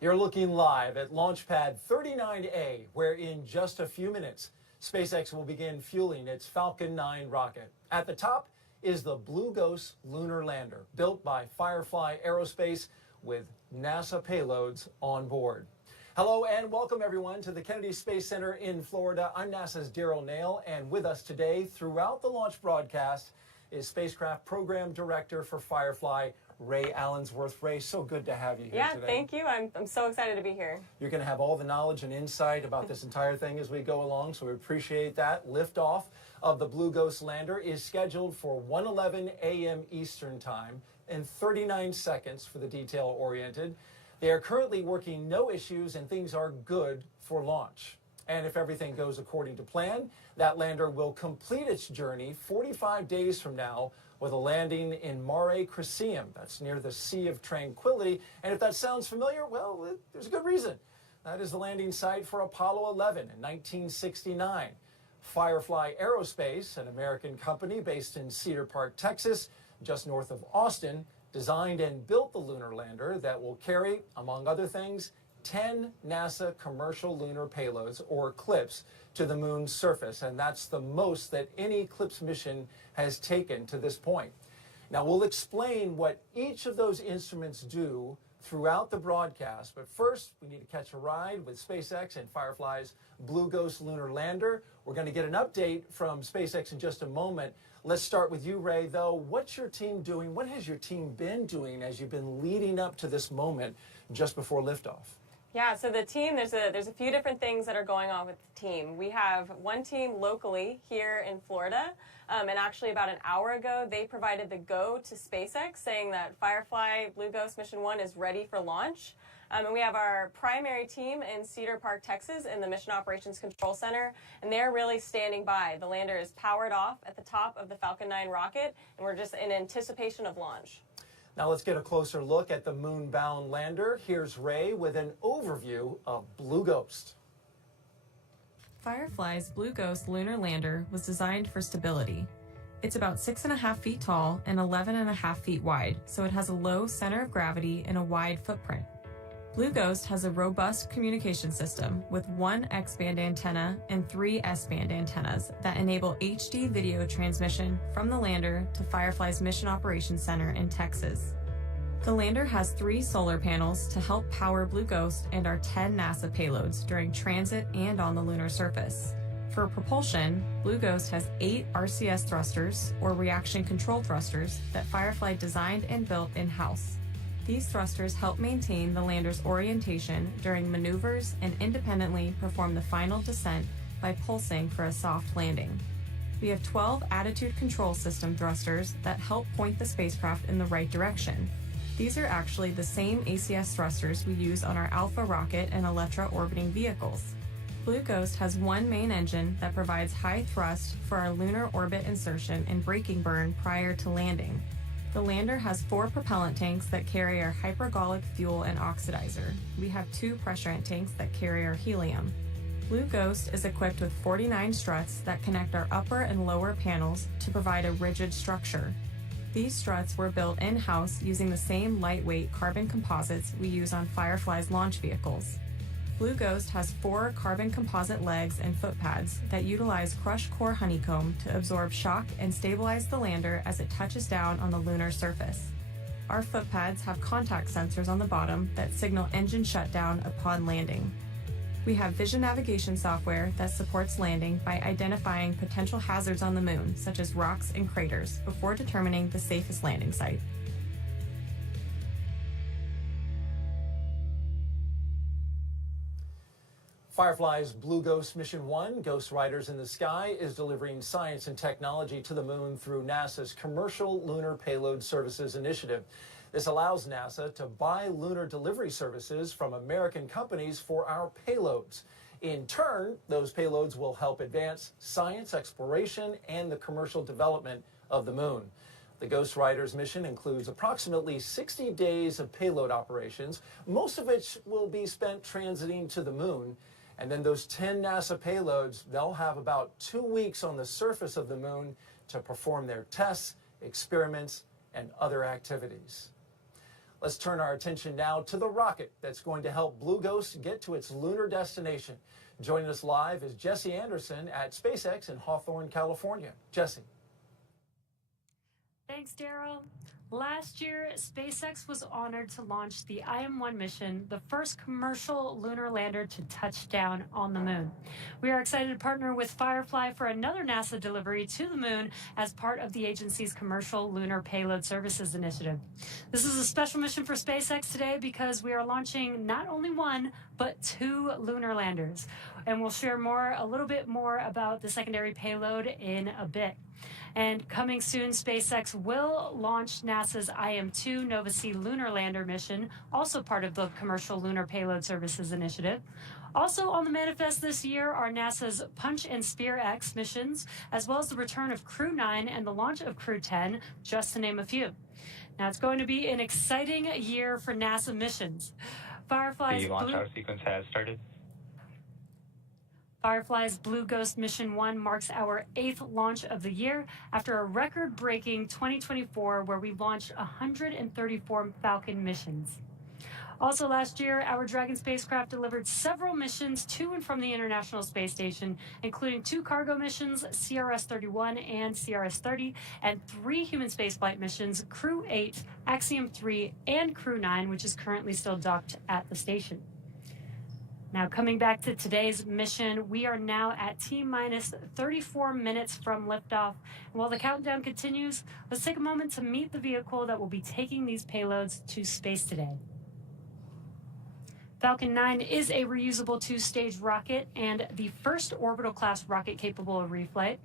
You're looking live at Launch Pad 39A, where in just a few minutes, SpaceX will begin fueling its Falcon 9 rocket. At the top is the Blue Ghost lunar lander, built by Firefly Aerospace with NASA payloads on board. Hello and welcome everyone to the Kennedy Space Center in Florida. I'm NASA's Daryl Nail, and with us today throughout the launch broadcast is Spacecraft Program Director for Firefly, Ray Allensworth. Ray, so good to have you here today. Yeah, thank you. I'm so excited to be here. You're going to have all the knowledge and insight about this entire thing as we go along, so we appreciate that. Liftoff of the Blue Ghost lander is scheduled for 1:11 a.m. Eastern Time and 39 seconds for the detail-oriented. They are currently working no issues, and things are good for launch. And if everything goes according to plan, that lander will complete its journey 45 days from now with a landing in Mare Crisium. That's near the Sea of Tranquility. And if that sounds familiar, well, there's a good reason. That is the landing site for Apollo 11 in 1969. Firefly Aerospace, an American company based in Cedar Park, Texas, just north of Austin, designed and built the lunar lander that will carry, among other things, 10 NASA commercial lunar payloads, or CLPS, to the moon's surface, and that's the most that any CLPS mission has taken to this point. Now, we'll explain what each of those instruments do throughout the broadcast, but first, we need to catch a ride with SpaceX and Firefly's Blue Ghost lunar lander. We're going to get an update from SpaceX in just a moment. Let's start with you, Ray, though. What's your team doing? What has your team been doing as you've been leading up to this moment just before liftoff? Yeah, so the team, there's a few different things that are going on with the team. We have one team locally here in Florida, and actually about an hour ago, they provided the go to SpaceX, saying that Firefly Blue Ghost Mission 1 is ready for launch. And we have our primary team in Cedar Park, Texas, in the Mission Operations Control Center, and they're really standing by. The lander is powered off at the top of the Falcon 9 rocket, and we're just in anticipation of launch. Now let's get a closer look at the moon-bound lander. Here's Ray with an overview of Blue Ghost. Firefly's Blue Ghost lunar lander was designed for stability. It's about 6.5 feet tall and 11.5 feet wide, so it has a low center of gravity and a wide footprint. Blue Ghost has a robust communication system with 1 X-band antenna and 3 S-band antennas that enable HD video transmission from the lander to Firefly's Mission Operations Center in Texas. The lander has 3 solar panels to help power Blue Ghost and our 10 NASA payloads during transit and on the lunar surface. For propulsion, Blue Ghost has 8 RCS thrusters, or reaction control thrusters, that Firefly designed and built in-house. These thrusters help maintain the lander's orientation during maneuvers and independently perform the final descent by pulsing for a soft landing. We have 12 attitude control system thrusters that help point the spacecraft in the right direction. These are actually the same ACS thrusters we use on our Alpha rocket and Electra orbiting vehicles. Blue Ghost has 1 main engine that provides high thrust for our lunar orbit insertion and braking burn prior to landing. The lander has 4 propellant tanks that carry our hypergolic fuel and oxidizer. We have 2 pressurant tanks that carry our helium. Blue Ghost is equipped with 49 struts that connect our upper and lower panels to provide a rigid structure. These struts were built in-house using the same lightweight carbon composites we use on Firefly's launch vehicles. Blue Ghost has 4 carbon composite legs and foot pads that utilize crushed core honeycomb to absorb shock and stabilize the lander as it touches down on the lunar surface. Our foot pads have contact sensors on the bottom that signal engine shutdown upon landing. We have vision navigation software that supports landing by identifying potential hazards on the moon, such as rocks and craters, before determining the safest landing site. Firefly's Blue Ghost Mission 1, Ghost Riders in the Sky, is delivering science and technology to the moon through NASA's Commercial Lunar Payload Services initiative. This allows NASA to buy lunar delivery services from American companies for our payloads. In turn, those payloads will help advance science exploration and the commercial development of the moon. The Ghost Riders mission includes approximately 60 days of payload operations, most of which will be spent transiting to the moon. And then those 10 NASA payloads, they'll have about 2 weeks on the surface of the moon to perform their tests, experiments, and other activities. Let's turn our attention now to the rocket that's going to help Blue Ghost get to its lunar destination. Joining us live is Jesse Anderson at SpaceX in Hawthorne, California. Jesse. Thanks, Daryl. Last year, SpaceX was honored to launch the IM-1 mission, the first commercial lunar lander to touch down on the moon. We are excited to partner with Firefly for another NASA delivery to the moon as part of the agency's commercial Lunar Payload Services initiative. This is a special mission for SpaceX today because we are launching not only one, but 2 lunar landers. And we'll share a little bit more about the secondary payload in a bit. And coming soon, SpaceX will launch NASA's IM-2 Nova-C lunar lander mission, also part of the commercial Lunar Payload Services initiative. Also on the manifest this year are NASA's Punch and Spear X missions, as well as the return of Crew 9 and the launch of Crew 10, just to name a few. Now, it's going to be an exciting year for NASA missions. Firefly's The launch out sequence has started. Firefly's Blue Ghost Mission 1 marks our 8th launch of the year after a record-breaking 2024 where we launched 134 Falcon missions. Also last year, our Dragon spacecraft delivered several missions to and from the International Space Station, including 2 cargo missions, CRS-31 and CRS-30, and 3 human spaceflight missions, Crew 8, Axiom 3, and Crew 9, which is currently still docked at the station. Now, coming back to today's mission, we are now at T-minus 34 minutes from liftoff. And while the countdown continues, let's take a moment to meet the vehicle that will be taking these payloads to space today. Falcon 9 is a reusable 2-stage rocket and the first orbital-class rocket capable of reflight.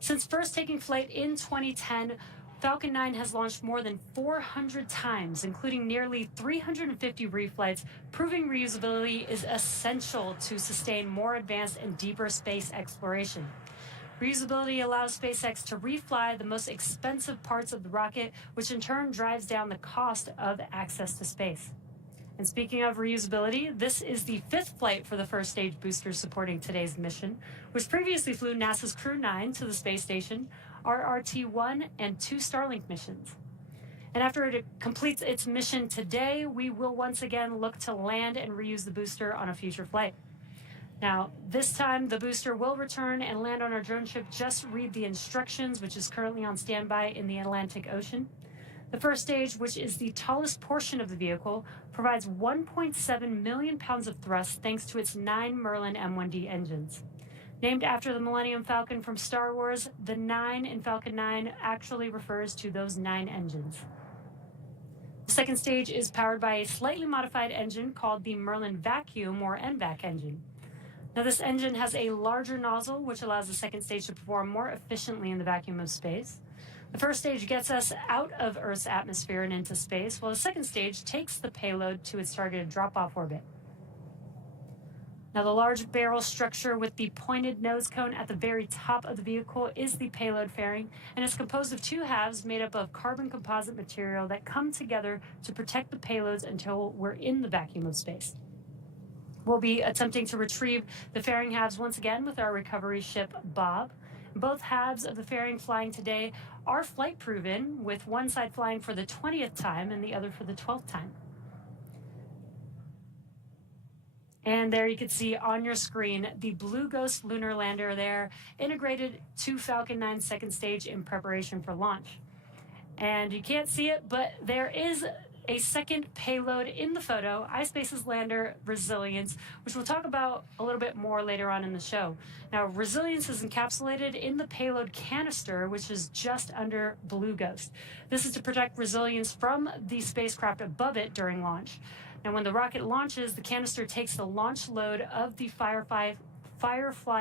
Since first taking flight in 2010, Falcon 9 has launched more than 400 times, including nearly 350 reflights, proving reusability is essential to sustain more advanced and deeper space exploration. Reusability allows SpaceX to refly the most expensive parts of the rocket, which in turn drives down the cost of access to space. And speaking of reusability, this is the 5th flight for the first stage boosters supporting today's mission, which previously flew NASA's Crew 9 to the space station, RRT-1, and 2 Starlink missions. And after it completes its mission today, we will once again look to land and reuse the booster on a future flight. Now, this time the booster will return and land on our drone ship. Just read the instructions, which is currently on standby in the Atlantic Ocean. The first stage, which is the tallest portion of the vehicle, provides 1.7 million pounds of thrust thanks to its 9 Merlin M1D engines. Named after the Millennium Falcon from Star Wars, the 9 in Falcon 9 actually refers to those 9 engines. The second stage is powered by a slightly modified engine called the Merlin Vacuum or NVAC engine. Now, this engine has a larger nozzle, which allows the second stage to perform more efficiently in the vacuum of space. The first stage gets us out of Earth's atmosphere and into space, while the second stage takes the payload to its targeted drop-off orbit. Now, the large barrel structure with the pointed nose cone at the very top of the vehicle is the payload fairing, and it's composed of 2 halves made up of carbon composite material that come together to protect the payloads until we're in the vacuum of space. We'll be attempting to retrieve the fairing halves once again with our recovery ship, Bob. Both halves of the fairing flying today are flight proven, with one side flying for the 20th time and the other for the 12th time. And there you can see on your screen the Blue Ghost lunar lander there, integrated to Falcon 9's second stage in preparation for launch. And you can't see it, but there is a second payload in the photo, iSpace's lander Resilience, which we'll talk about a little bit more later on in the show. Now, Resilience is encapsulated in the payload canister, which is just under Blue Ghost. This is to protect Resilience from the spacecraft above it during launch. Now, when the rocket launches, the canister takes the launch load of the Firefly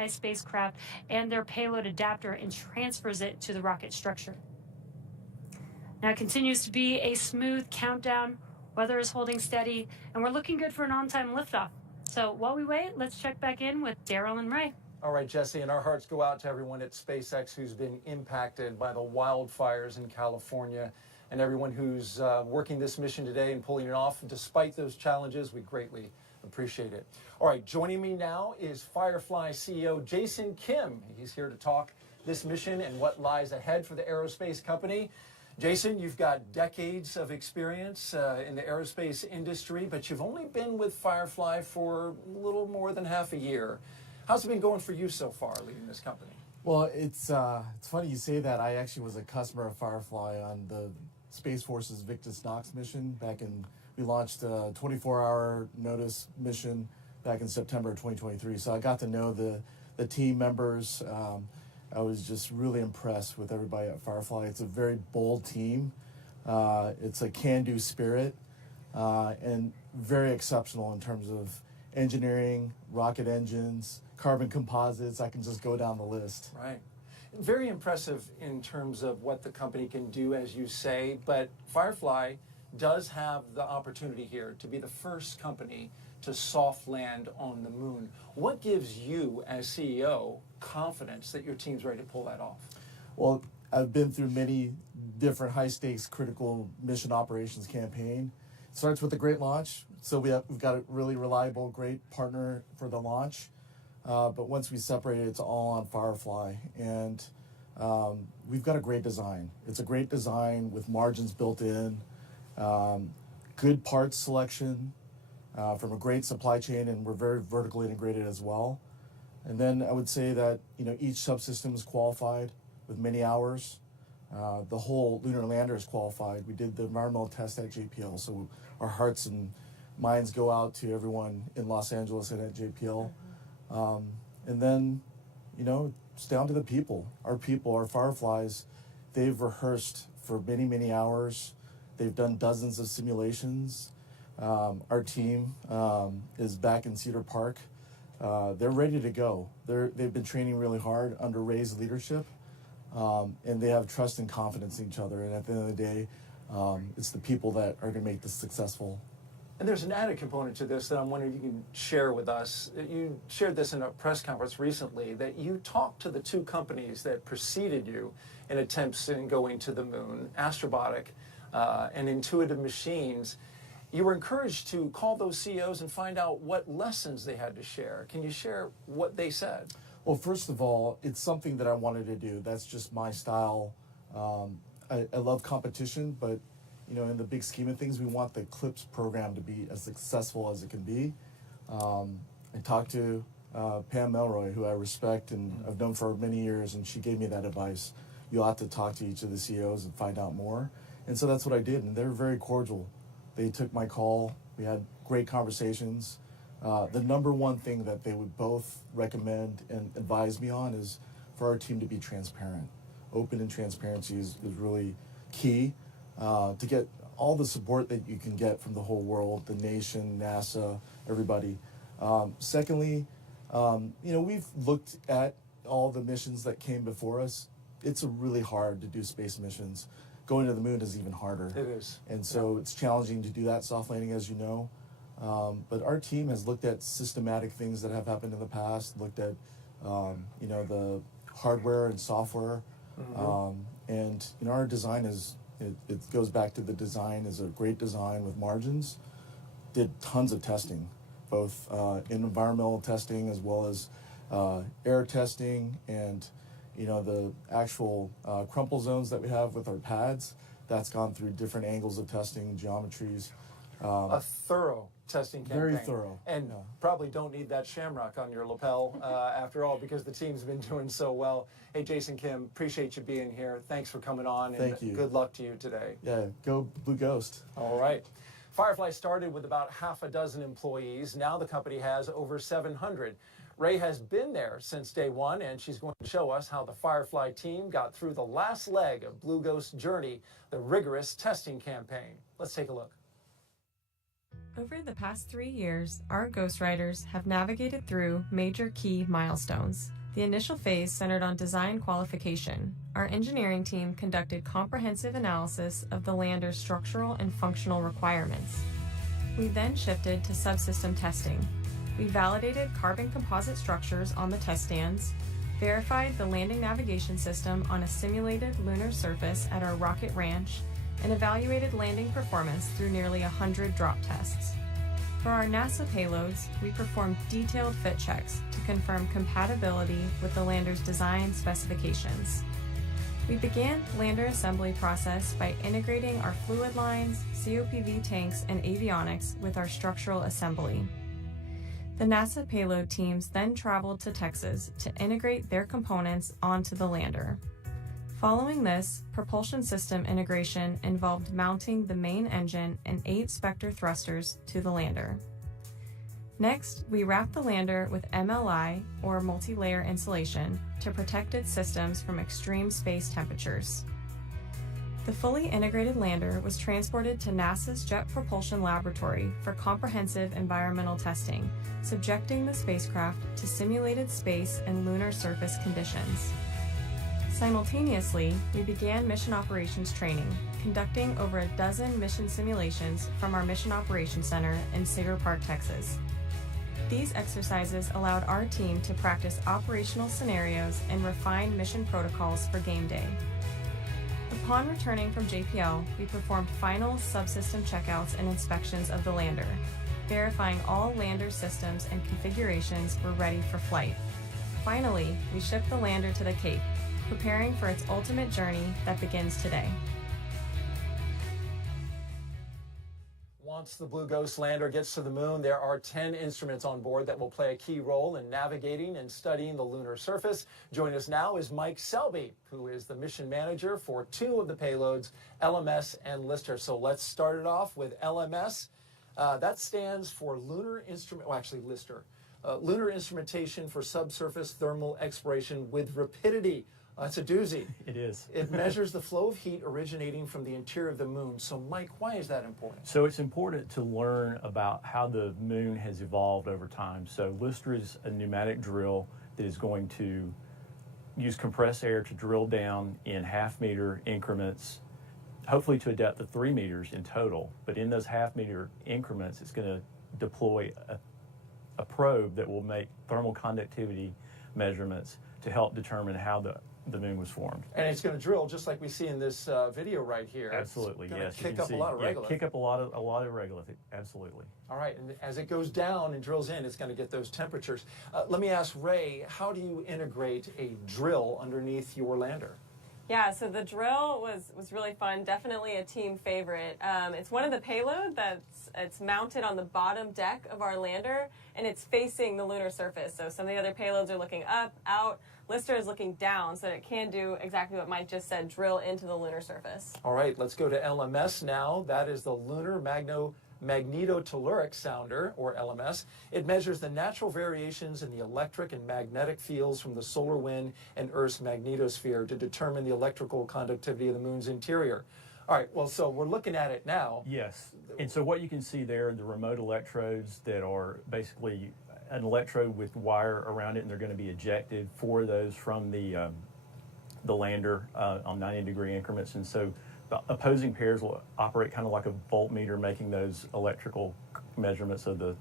spacecraft and their payload adapter and transfers it to the rocket structure. Now, it continues to be a smooth countdown. Weather is holding steady, and we're looking good for an on-time liftoff. So while we wait, let's check back in with Daryl and Ray. All right, Jesse, and our hearts go out to everyone at SpaceX who's been impacted by the wildfires in California, and everyone who's working this mission today and pulling it off. Despite those challenges, we greatly appreciate it. All right, joining me now is Firefly CEO Jason Kim. He's here to talk this mission and what lies ahead for the aerospace company. Jason, you've got decades of experience in the aerospace industry, but you've only been with Firefly for a little more than half a year. How's it been going for you so far, leading this company? Well, it's funny you say that. I actually was a customer of Firefly on the Space Force's Victus Nox mission we launched a 24-hour notice mission back in September of 2023. So I got to know the team members. I was just really impressed with everybody at Firefly. It's a very bold team. It's a can-do spirit, and very exceptional in terms of engineering, rocket engines, carbon composites. I can just go down the list. Right. Very impressive in terms of what the company can do, as you say, but Firefly does have the opportunity here to be the first company to soft land on the moon. What gives you, as CEO, confidence that your team's ready to pull that off? Well, I've been through many different high-stakes critical mission operations campaign. It starts with a great launch, so we've got a really reliable, great partner for the launch. But once we separate it, it's all on Firefly, and we've got a great design. It's a great design with margins built in, good parts selection from a great supply chain, and we're very vertically integrated as well. And then I would say that each subsystem is qualified with many hours. The whole lunar lander is qualified. We did the environmental test at JPL, so our hearts and minds go out to everyone in Los Angeles and at JPL. And then, it's down to the people. Our people, our Fireflies, they've rehearsed for many, many hours. They've done dozens of simulations. Our team is back in Cedar Park. They're ready to go. They've been training really hard under Ray's leadership, and they have trust and confidence in each other. And at the end of the day, it's the people that are going to make this successful. And there's an added component to this that I'm wondering if you can share with us. You shared this in a press conference recently, that you talked to the two companies that preceded you in attempts in going to the moon, Astrobotic and Intuitive Machines. You were encouraged to call those CEOs and find out what lessons they had to share. Can you share what they said? Well, first of all, it's something that I wanted to do. That's just my style. I love competition, but in the big scheme of things, we want the CLPS program to be as successful as it can be. I talked to Pam Melroy, who I respect and I've known for many years, and she gave me that advice. You ought to talk to each of the CEOs and find out more. And so that's what I did, and they were very cordial. They took my call. We had great conversations. The number one thing that they would both recommend and advise me on is for our team to be transparent. Open and transparency is really key to get all the support that you can get from the whole world, the nation, NASA, everybody. Secondly, we've looked at all the missions that came before us. It's really hard to do space missions. Going to the moon is even harder. It is. And so it's challenging to do that soft landing, as you know. But our team has looked at systematic things that have happened in the past, looked at, the hardware and software. And our design it goes back to the design is a great design with margins. Did tons of testing, both in environmental testing as well as air testing, and the actual crumple zones that we have with our pads. That's gone through different angles of testing, geometries. A thorough testing campaign. Very thorough. And probably don't need that shamrock on your lapel after all, because the team's been doing so well. Hey, Jason Kim, appreciate you being here. Thanks for coming on. Thank you. Good luck to you today. Yeah, go Blue Ghost. All right. Firefly started with about half a dozen employees. Now the company has over 700. Ray has been there since day one, and she's going to show us how the Firefly team got through the last leg of Blue Ghost's journey, the rigorous testing campaign. Let's take a look. Over the past 3 years, our ghostwriters have navigated through major key milestones. The initial phase centered on design qualification. Our engineering team conducted comprehensive analysis of the lander's structural and functional requirements. We then shifted to subsystem testing. We validated carbon composite structures on the test stands, verified the landing navigation system on a simulated lunar surface at our rocket ranch, and evaluated landing performance through nearly 100 drop tests. For our NASA payloads, we performed detailed fit checks to confirm compatibility with the lander's design specifications. We began the lander assembly process by integrating our fluid lines, COPV tanks, and avionics with our structural assembly. The NASA payload teams then traveled to Texas to integrate their components onto the lander. Following this, propulsion system integration involved mounting the main engine and 8 Spectre thrusters to the lander. Next, we wrapped the lander with MLI, or multi-layer insulation, to protect its systems from extreme space temperatures. The fully integrated lander was transported to NASA's Jet Propulsion Laboratory for comprehensive environmental testing, subjecting the spacecraft to simulated space and lunar surface conditions. Simultaneously, we began mission operations training, conducting over a dozen mission simulations from our Mission Operations Center in Cedar Park, Texas. These exercises allowed our team to practice operational scenarios and refine mission protocols for game day. Upon returning from JPL, we performed final subsystem checkouts and inspections of the lander, verifying all lander systems and configurations were ready for flight. Finally, we shipped the lander to the Cape, preparing for its ultimate journey that begins today. Once the Blue Ghost lander gets to the moon, there are 10 instruments on board that will play a key role in navigating and studying the lunar surface. Joining us now is Mike Selby, who is the mission manager for 2 of the payloads, LMS and Lister. So let's start it off with LMS. That stands for Lunar Instrument, well, actually Lister. Lunar Instrumentation for Subsurface Thermal Exploration with Rapidity. It's a doozy. It is. It measures the flow of heat originating from the interior of the moon. So, Mike, why is that important? So it's important to learn about how the moon has evolved over time. So Lister is a pneumatic drill that is going to use compressed air to drill down in half-meter increments, hopefully to a depth of 3 meters in total. But in those half-meter increments, it's going to deploy a probe that will make thermal conductivity measurements to help determine how the moon was formed. And it's going to drill just like we see in this video right here. Absolutely, it's yes. Kick up a lot of regolith. Kick up a lot of regolith. Absolutely. All right, and as it goes down and drills in, it's going to get those temperatures. Let me ask Ray, how do you integrate a drill underneath your lander? Yeah, so the drill was really fun. Definitely a team favorite. It's one of the payload it's mounted on the bottom deck of our lander, and it's facing the lunar surface. So some of the other payloads are looking up, out. Lister is looking down, so that it can do exactly what Mike just said, drill into the lunar surface. All right, let's go to LMS now. That is the Lunar Magnetotelluric Sounder, or LMS. It measures the natural variations in the electric and magnetic fields from the solar wind and Earth's magnetosphere to determine the electrical conductivity of the moon's interior. All right, well, so we're looking at it now. Yes, and so what you can see there are the remote electrodes that are basically an electrode with wire around it, and they're going to be ejected, 4 of those from the lander on 90-degree increments. And so the opposing pairs will operate kind of like a voltmeter, making those electrical measurements of the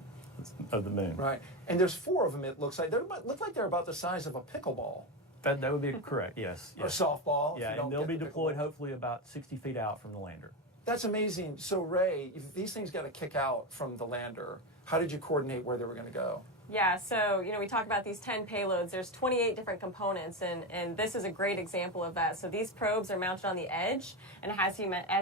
moon. Right, and there's 4 of them. It looks like they look like they're about the size of a pickleball. That would be correct. Yes. Or softball. Yeah, and they'll be deployed hopefully about 60 feet out from the lander. That's amazing. So Ray, if these things got to kick out from the lander, how did you coordinate where they were going to go? Yeah, so, we talk about these 10 payloads. There's 28 different components, and this is a great example of that. So these probes are mounted on the edge, and as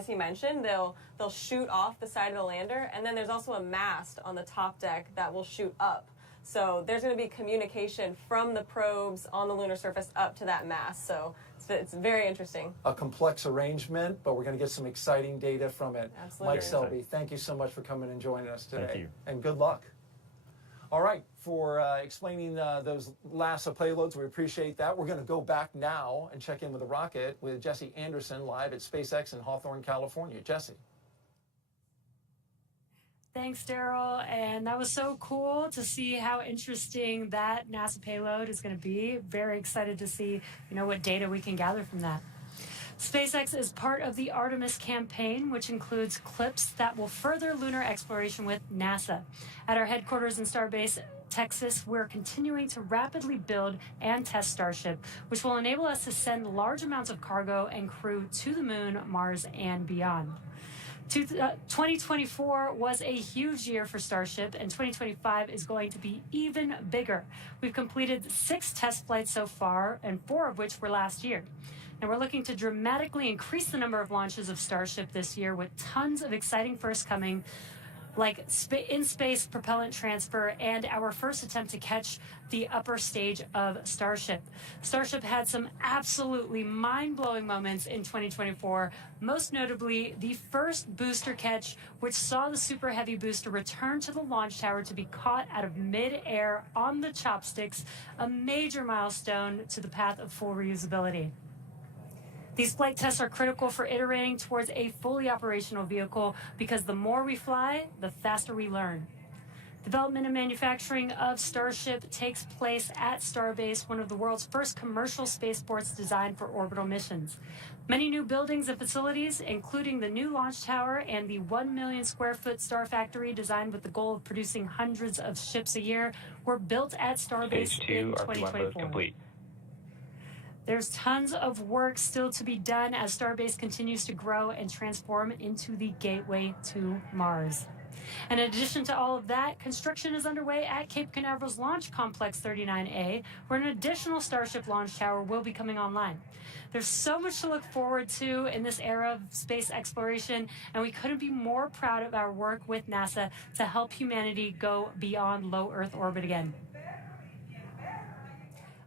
he mentioned, they'll shoot off the side of the lander, and then there's also a mast on the top deck that will shoot up. So there's going to be communication from the probes on the lunar surface up to that mast. So it's very interesting. A complex arrangement, but we're going to get some exciting data from it. Absolutely. Mike Selby, thank you so much for coming and joining us today. Thank you. And good luck. All right, for explaining those NASA payloads, we appreciate that. We're going to go back now and check in with the rocket with Jesse Anderson live at SpaceX in Hawthorne, California. Jesse. Thanks, Daryl. And that was so cool to see how interesting that NASA payload is going to be. Very excited to see, what data we can gather from that. SpaceX is part of the Artemis campaign, which includes CLPS that will further lunar exploration with NASA. At our headquarters in Starbase, Texas, we're continuing to rapidly build and test Starship, which will enable us to send large amounts of cargo and crew to the moon, Mars, and beyond. 2024 was a huge year for Starship, and 2025 is going to be even bigger. We've completed 6 test flights so far, and 4 of which were last year. And we're looking to dramatically increase the number of launches of Starship this year with tons of exciting firsts coming, like in-space propellant transfer and our first attempt to catch the upper stage of Starship. Starship had some absolutely mind-blowing moments in 2024, most notably the first booster catch, which saw the Super Heavy booster return to the launch tower to be caught out of mid-air on the chopsticks, a major milestone to the path of full reusability. These flight tests are critical for iterating towards a fully operational vehicle because the more we fly, the faster we learn. Development and manufacturing of Starship takes place at Starbase, one of the world's first commercial spaceports designed for orbital missions. Many new buildings and facilities, including the new launch tower and the 1 million square foot Star Factory designed with the goal of producing hundreds of ships a year, were built at Starbase Stage 2, in RP1 mode 2024. complete. There's tons of work still to be done as Starbase continues to grow and transform into the gateway to Mars. And in addition to all of that, construction is underway at Cape Canaveral's Launch Complex 39A, where an additional Starship launch tower will be coming online. There's so much to look forward to in this era of space exploration, and we couldn't be more proud of our work with NASA to help humanity go beyond low Earth orbit again.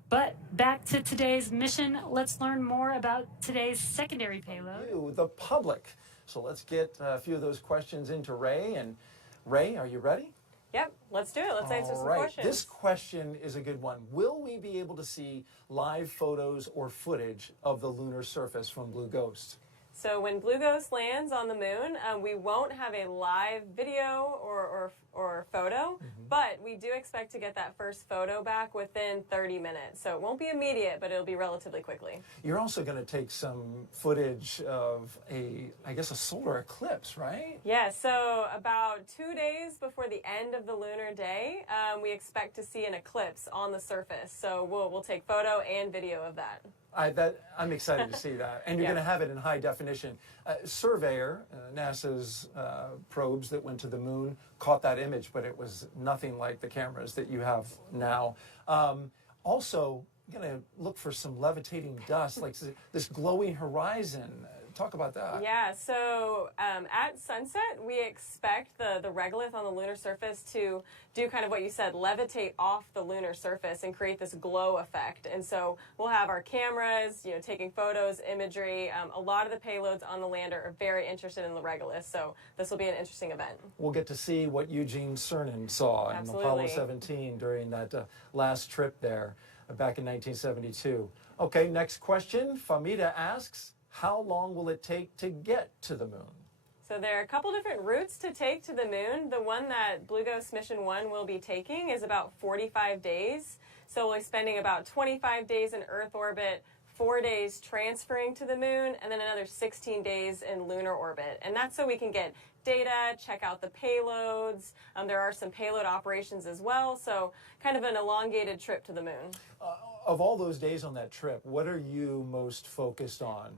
But back to today's mission, let's learn more about today's secondary payload. You, the public. So let's get a few of those questions into Ray. And Ray, are you ready? Yep, let's do it. Let's answer some All right. questions. This question is a good one. Will we be able to see live photos or footage of the lunar surface from Blue Ghost? So when Blue Ghost lands on the moon, we won't have a live video or photo, but we do expect to get that first photo back within 30 minutes. So it won't be immediate, but it'll be relatively quickly. You're also going to take some footage of I guess a solar eclipse, right? Yeah, so about 2 days before the end of the lunar day, we expect to see an eclipse on the surface. So we'll take photo and video of that. I'm excited to see that. And you're Yeah. going to have it in high definition. Surveyor, NASA's probes that went to the moon, caught that image, but it was nothing like the cameras that you have now. Also, you're going to look for some levitating dust, like this glowing horizon. Talk about that. Yeah, so at sunset, we expect the regolith on the lunar surface to do kind of what you said, levitate off the lunar surface and create this glow effect. And so we'll have our cameras, taking photos, imagery. A lot of the payloads on the lander are very interested in the regolith, so this will be an interesting event. We'll get to see what Eugene Cernan saw in Apollo 17 during that last trip there back in 1972. Okay, next question. Famita asks, how long will it take to get to the moon? So there are a couple different routes to take to the moon. The one that Blue Ghost Mission 1 will be taking is about 45 days. So we'll be spending about 25 days in Earth orbit, 4 days transferring to the moon, and then another 16 days in lunar orbit. And that's so we can get data, check out the payloads. There are some payload operations as well, so kind of an elongated trip to the moon. Of all those days on that trip, what are you most focused on?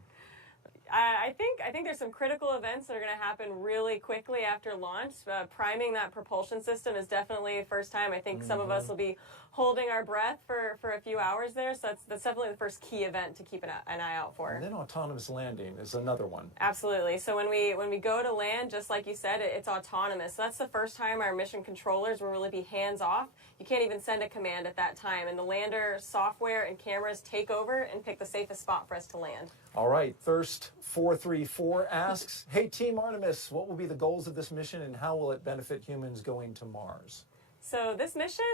I think there's some critical events that are going to happen really quickly after launch. Priming that propulsion system is definitely the first time. I think some of us will be holding our breath for a few hours there. So that's definitely the first key event to keep an eye out for. And then autonomous landing is another one. Absolutely. So when we go to land, just like you said, it's autonomous. So that's the first time our mission controllers will really be hands off. You can't even send a command at that time. And the lander software and cameras take over and pick the safest spot for us to land. All right, Thirst434 asks, hey, Team Artemis, what will be the goals of this mission and how will it benefit humans going to Mars? So this mission,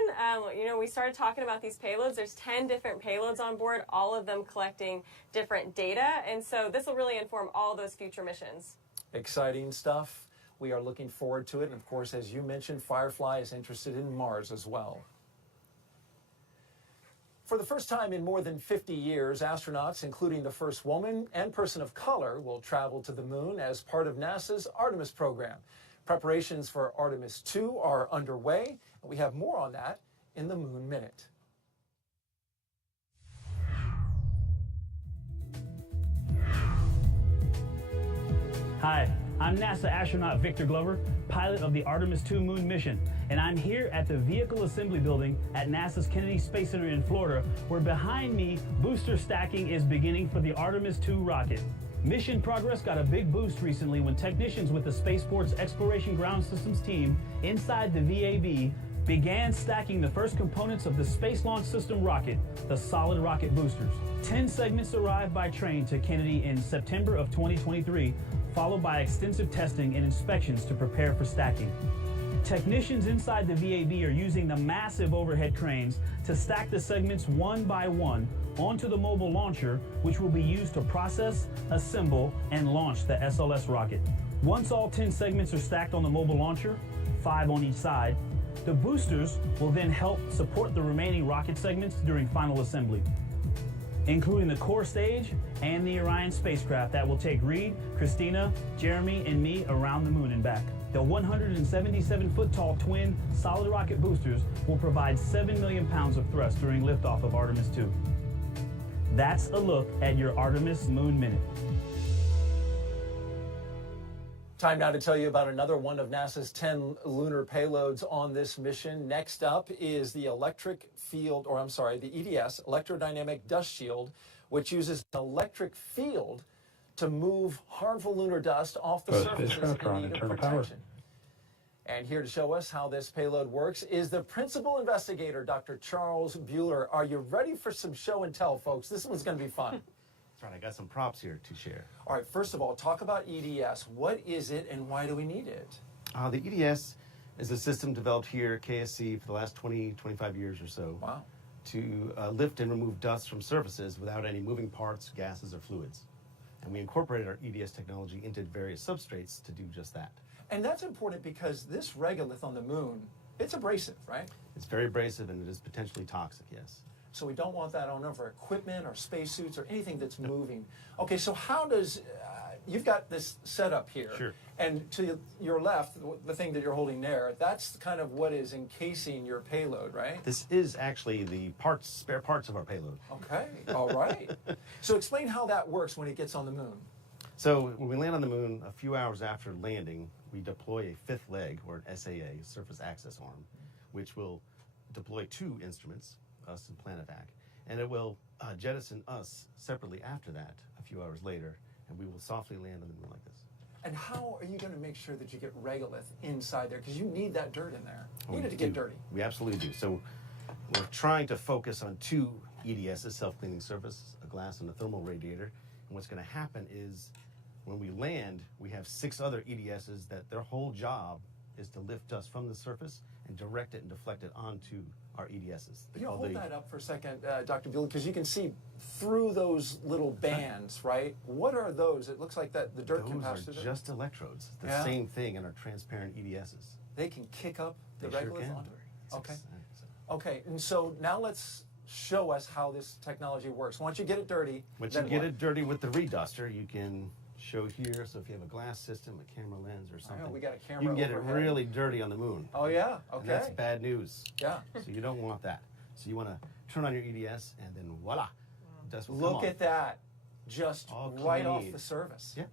we started talking about these payloads. There's 10 different payloads on board, all of them collecting different data. And so this will really inform all those future missions. Exciting stuff. We are looking forward to it. And of course, as you mentioned, Firefly is interested in Mars as well. For the first time in more than 50 years, astronauts, including the first woman and person of color, will travel to the moon as part of NASA's Artemis program. Preparations for Artemis 2 are underway, and we have more on that in the Moon Minute. Hi, I'm NASA astronaut Victor Glover, pilot of the Artemis II moon mission, and I'm here at the Vehicle Assembly Building at NASA's Kennedy Space Center in Florida, where behind me, booster stacking is beginning for the Artemis II rocket. Mission progress got a big boost recently when technicians with the Spaceport's Exploration Ground Systems team inside the VAB began stacking the first components of the Space Launch System rocket, the solid rocket boosters. 10 segments arrived by train to Kennedy in September of 2023, followed by extensive testing and inspections to prepare for stacking. Technicians inside the VAB are using the massive overhead cranes to stack the segments one by one onto the mobile launcher, which will be used to process, assemble, and launch the SLS rocket. Once all 10 segments are stacked on the mobile launcher, 5 on each side, the boosters will then help support the remaining rocket segments during final assembly, including the core stage and the Orion spacecraft that will take Reed, Christina, Jeremy, and me around the moon and back. The 177-foot-tall twin solid rocket boosters will provide 7 million pounds of thrust during liftoff of Artemis II. That's a look at your Artemis Moon Minute. Time now to tell you about another one of NASA's 10 lunar payloads on this mission. Next up is the the EDS, Electrodynamic Dust Shield, which uses an electric field to move harmful lunar dust off the surface in need of protection. And here to show us how this payload works is the principal investigator, Dr. Charles Bueller. Are you ready for some show and tell, folks? This one's going to be fun. That's right, I got some props here to share. All right, first of all, talk about EDS. What is it and why do we need it? The EDS is a system developed here at KSC for the last 20, 25 years or so. Wow. To lift and remove dust from surfaces without any moving parts, gases, or fluids. And we incorporated our EDS technology into various substrates to do just that. And that's important because this regolith on the moon, it's abrasive, right? It's very abrasive and it is potentially toxic, yes. So we don't want that on our equipment or spacesuits or anything that's moving. Okay, so how does, you've got this setup here. Sure. And to your left, the thing that you're holding there, that's kind of what is encasing your payload, right? This is actually the spare parts of our payload. Okay, all right. So explain how that works when it gets on the moon. So when we land on the moon, a few hours after landing, we deploy a fifth leg, or an SAA, Surface Access Arm, which will deploy 2 instruments, us and PlanetVac, and it will jettison us separately after that, a few hours later, and we will softly land on the moon like this. And how are you going to make sure that you get regolith inside there? Because you need that dirt in there. You need it to do. get dirty. We absolutely do. So we're trying to focus on 2 EDSs, self-cleaning surface, a glass and a thermal radiator. And what's going to happen is when we land, we have 6 other EDSs that their whole job is to lift dust from the surface and direct it and deflect it onto our EDSs. You know, hold that up for a second, Dr. Bueller, because you can see through those little bands, right? What are those? It looks like that the dirt can pass through Those them. are just electrodes. The same thing in our transparent EDSs. They can kick up the They sure regolith can. onto it. Okay. So Okay, and so now let's show us how this technology works. Once you get it dirty, once you then get what? it dirty with the reduster, you can show here. So if you have a glass system, a camera lens, or something, we got a camera you can get overhead. it really dirty on the moon. Oh yeah, okay. And that's bad news. Yeah. So you don't want that. So you want to turn on your EDS, and then voila, dust will come Look off. at that, just All right clean. off the surface. Yeah.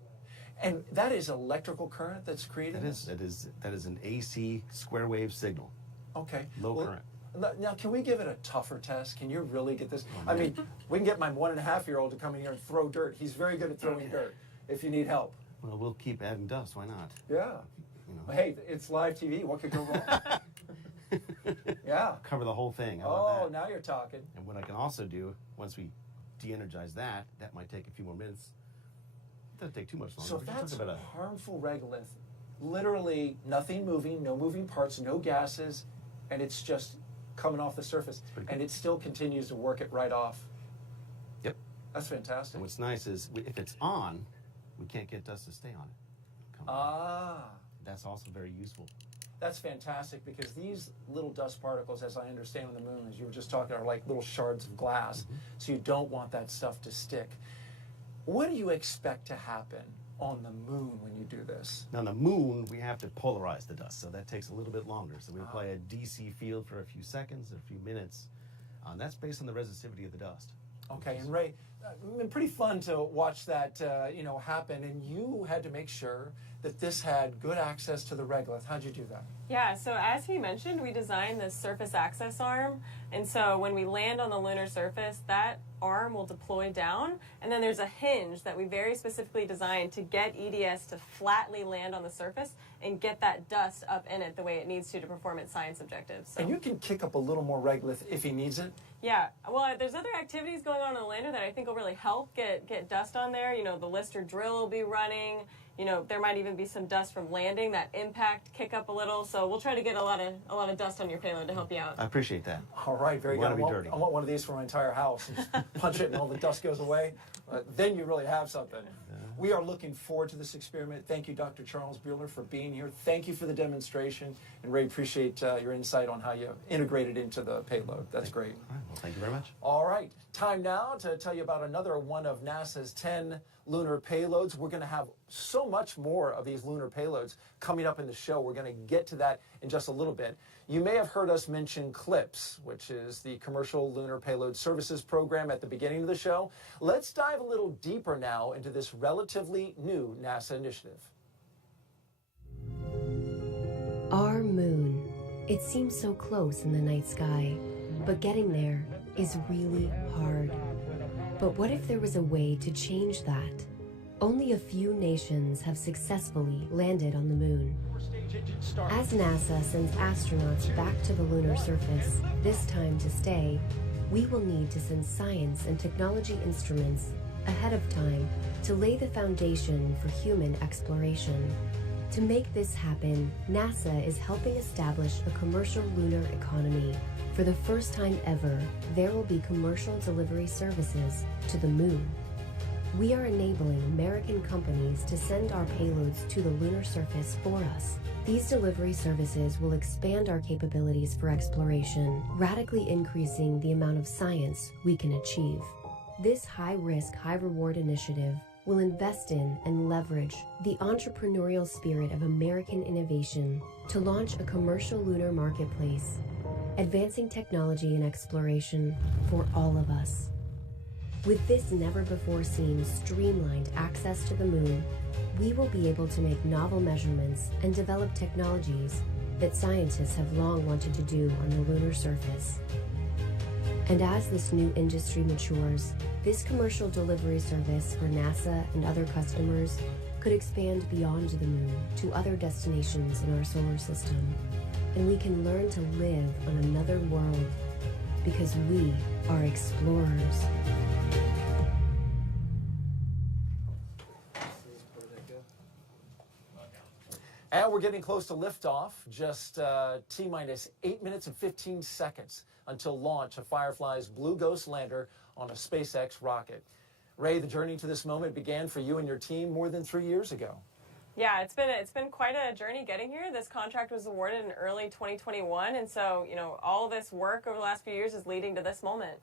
And that is electrical current that's creating this? That is an AC square wave signal. Okay. Low current. Now, can we give it a tougher test? Can you really get this? I mean, we can get my 1.5-year-old to come in here and throw dirt. He's very good at throwing dirt if you need help. Well, we'll keep adding dust. Why not? Yeah. You know, Hey, it's live TV. What could go wrong? Yeah. cover the whole thing. How Oh, about that? now you're talking. And what I can also do, once we de-energize that might take a few more minutes. It doesn't take too much longer. So We're just that's talking about harmful regolith. Literally nothing moving, no moving parts, no gases, and it's just coming off the surface. pretty And cool. it still continues to work it right off. Yep. That's fantastic. And what's nice is if it's on, we can't get dust to stay on it. Come on. Ah. That's also very useful. That's fantastic because these little dust particles, as I understand on the moon, as you were just talking, are like little shards of glass. So you don't want that stuff to stick. What do you expect to happen on the moon when you do this? Now, on the moon, we have to polarize the dust, so that takes a little bit longer. So we apply a DC field for a few seconds, a few minutes. That's based on the resistivity of the dust. Okay, and Ray, been pretty fun to watch that happen, and you had to make sure that this had good access to the regolith. How'd you do that? Yeah, so as he mentioned, we designed this surface access arm, and so when we land on the lunar surface, that arm will deploy down, and then there's a hinge that we very specifically designed to get EDS to flatly land on the surface and get that dust up in it the way it needs to perform its science objectives. So. And you can kick up a little more regolith if he needs it? Yeah, well, there's other activities going on the lander that I think will really help get dust on there. You know, the Lister drill will be running. You know, there might even be some dust from landing, that impact kick up a little. So we'll try to get a lot of dust on your payload to help you out. I appreciate that. All right, very We good. wanna be dirty. I want one of these for my entire house. And just punch it and all the dust goes away. Then you really have something. We are looking forward to this experiment. Thank you, Dr. Charles Bueller, for being here. Thank you for the demonstration. And Ray, appreciate your insight on how you integrated into the payload. That's great. All right, well, thank you very much. All right, time now to tell you about another one of NASA's 10 lunar payloads. We're going to have so much more of these lunar payloads coming up in the show. We're going to get to that in just a little bit. You may have heard us mention CLPS, which is the Commercial Lunar Payload Services program at the beginning of the show. Let's dive a little deeper now into this relatively new NASA initiative. Our moon. It seems so close in the night sky, but getting there is really hard. But what if there was a way to change that? Only a few nations have successfully landed on the moon. As NASA sends astronauts back to the lunar surface, this time to stay, we will need to send science and technology instruments ahead of time to lay the foundation for human exploration. To make this happen, NASA is helping establish a commercial lunar economy. For the first time ever, there will be commercial delivery services to the moon. We are enabling American companies to send our payloads to the lunar surface for us. These delivery services will expand our capabilities for exploration, radically increasing the amount of science we can achieve. This high-risk, high-reward initiative will invest in and leverage the entrepreneurial spirit of American innovation to launch a commercial lunar marketplace, advancing technology and exploration for all of us. With this never-before-seen streamlined access to the moon, we will be able to make novel measurements and develop technologies that scientists have long wanted to do on the lunar surface. And as this new industry matures, this commercial delivery service for NASA and other customers could expand beyond the moon to other destinations in our solar system. And we can learn to live on another world because we are explorers. And we're getting close to liftoff, just T-minus 8 minutes and 15 seconds until launch of Firefly's Blue Ghost lander on a SpaceX rocket. Ray, the journey to this moment began for you and your team more than 3 years ago. Yeah, it's been quite a journey getting here. This contract was awarded in early 2021, and so, all this work over the last few years is leading to this moment.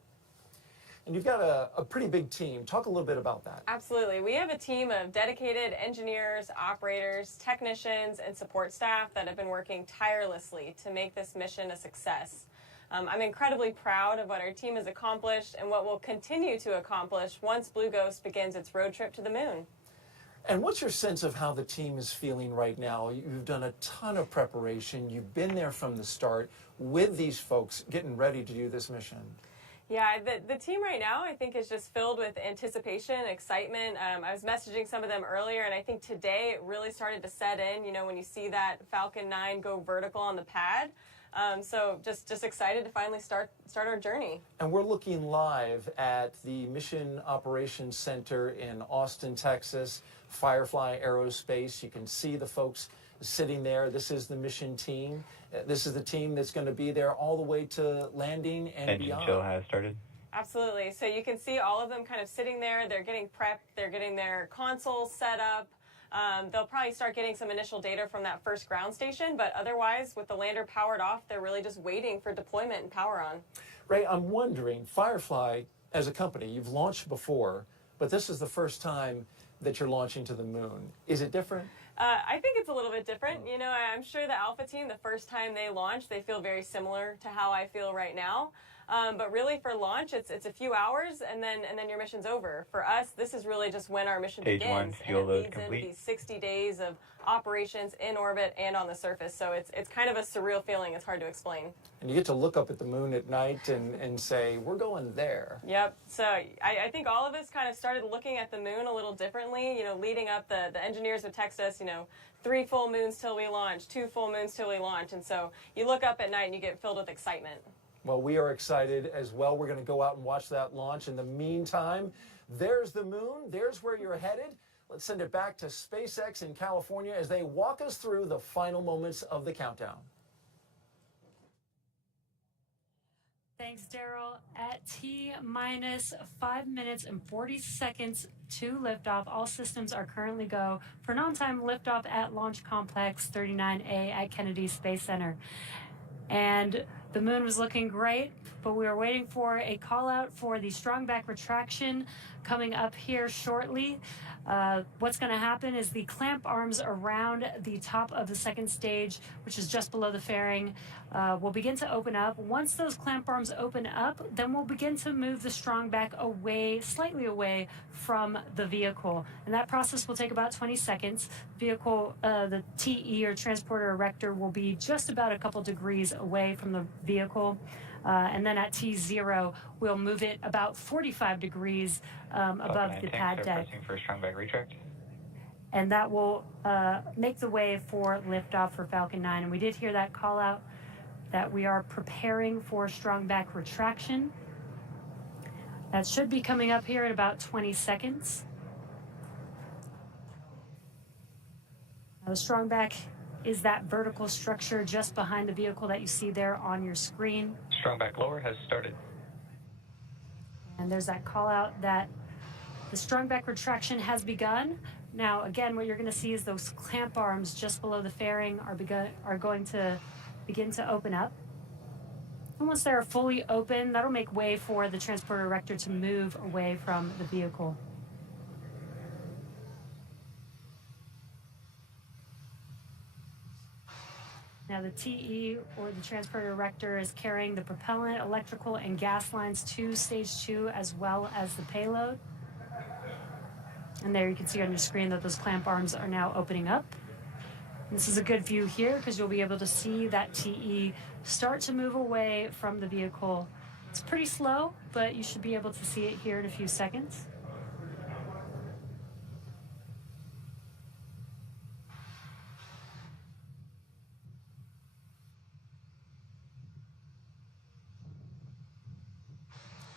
And you've got a pretty big team. Talk a little bit about that. Absolutely. We have a team of dedicated engineers, operators, technicians, and support staff that have been working tirelessly to make this mission a success. I'm incredibly proud of what our team has accomplished and what we'll continue to accomplish once Blue Ghost begins its road trip to the moon. And what's your sense of how the team is feeling right now? You've done a ton of preparation. You've been there from the start with these folks getting ready to do this mission. Yeah, the team right now, I think, is just filled with anticipation, excitement. I was messaging some of them earlier, and I think today it really started to set in, when you see that Falcon 9 go vertical on the pad. So just excited to finally start our journey. And we're looking live at the Mission Operations Center in Austin, Texas, Firefly Aerospace. You can see the folks sitting there. This is the mission team. This is the team that's going to be there all the way to landing and beyond. Engine chill has started. Absolutely. So you can see all of them kind of sitting there. They're getting prepped. They're getting their consoles set up. They'll probably start getting some initial data from that first ground station, but otherwise, with the lander powered off, they're really just waiting for deployment and power on. Ray, I'm wondering, Firefly, as a company, you've launched before, but this is the first time that you're launching to the moon. Is it different? I think it's a little bit different. I'm sure the Alpha team, the first time they launched, they feel very similar to how I feel right now. But really for launch, it's a few hours and then your mission's over. For us, this is really just when our mission Stage one, begins. fuel And it load leads complete. into these 60 days of operations in orbit and on the surface. So it's kind of a surreal feeling. It's hard to explain. And you get to look up at the moon at night and say, we're going there. Yep. So I think all of us kind of started looking at the moon a little differently. You know, leading up, the engineers would text us, 3 full moons till we launch, 2 full moons till we launch. And so you look up at night and you get filled with excitement. Well, we are excited as well. We're going to go out and watch that launch. In the meantime, there's the moon. There's where you're headed. Let's send it back to SpaceX in California as they walk us through the final moments of the countdown. Thanks, Daryl. At T-minus 5 minutes and 40 seconds to liftoff, all systems are currently go for an on-time liftoff at Launch Complex 39A at Kennedy Space Center. And the moon was looking great, but we were waiting for a call out for the strong back retraction coming up here shortly. What's going to happen is the clamp arms around the top of the second stage, which is just below the fairing, will begin to open up. Once those clamp arms open up, then we'll begin to move the strong back away, slightly away from the vehicle. And that process will take about 20 seconds. Vehicle, the TE or transporter erector will be just about a couple degrees away from the vehicle. And then at T0, we'll move it about 45 degrees above the pad deck. For a strong back retract. And that will make the way for liftoff for Falcon 9. And we did hear that call out that we are preparing for strong back retraction. That should be coming up here in about 20 seconds. Now, the strong back is that vertical structure just behind the vehicle that you see there on your screen. Strong back lower has started. And there's that call out that the strong back retraction has begun. Now, again, what you're going to see is those clamp arms just below the fairing are going to begin to open up. And once they're fully open, that'll make way for the transporter erector to move away from the vehicle. Now the TE, or the transporter erector, is carrying the propellant, electrical, and gas lines to stage 2 as well as the payload. And there you can see on your screen that those clamp arms are now opening up. And this is a good view here because you'll be able to see that TE start to move away from the vehicle. It's pretty slow, but you should be able to see it here in a few seconds.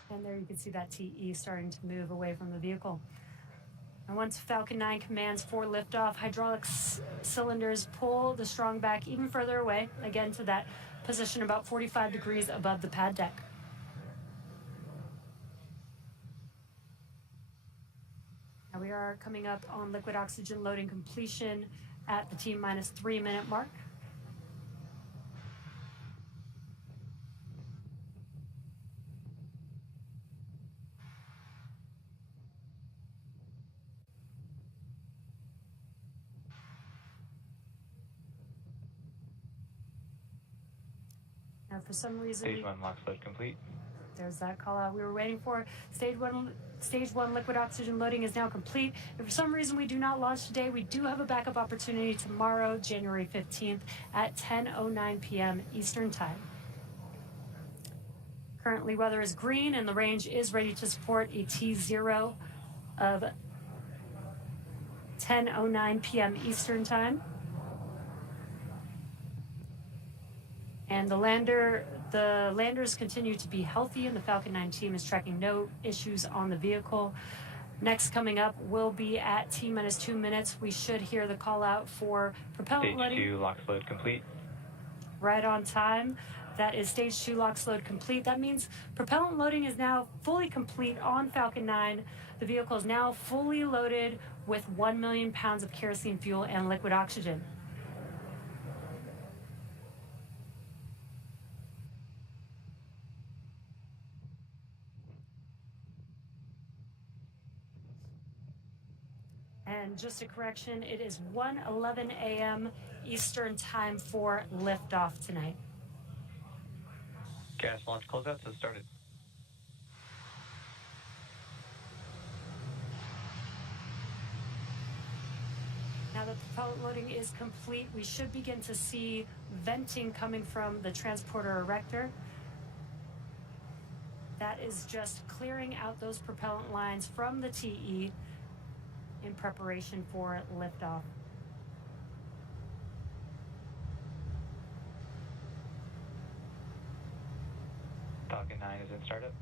And there you can see that TE starting to move away from the vehicle. And once Falcon 9 commands for liftoff, hydraulic cylinders pull the strong back even further away, again to that position about 45 degrees above the pad deck. Now we are coming up on liquid oxygen loading completion at the T-minus 3 minute mark. Now, for some reason, Stage 1 LOX load complete. There's that call out we were waiting for. Stage one liquid oxygen loading is now complete. If for some reason we do not launch today, we do have a backup opportunity tomorrow, January 15th at 10:09 p.m. Eastern Time. Currently, weather is green and the range is ready to support a T0 of 10:09 p.m. Eastern Time. And the landers continue to be healthy, and the Falcon 9 team is tracking no issues on the vehicle. Next coming up will be at T-minus 2 minutes. We should hear the call out for propellant Stage loading. 2 LOX load complete. Right on time. That is stage 2 LOX load complete. That means propellant loading is now fully complete on Falcon 9. The vehicle is now fully loaded with 1 million pounds of kerosene fuel and liquid oxygen. And just a correction, it is 1:11 a.m. Eastern Time for liftoff tonight. Gas launch closeouts has started. Now that propellant loading is complete, we should begin to see venting coming from the transporter erector. That is just clearing out those propellant lines from the TE in preparation for liftoff. Falcon 9 is in startup.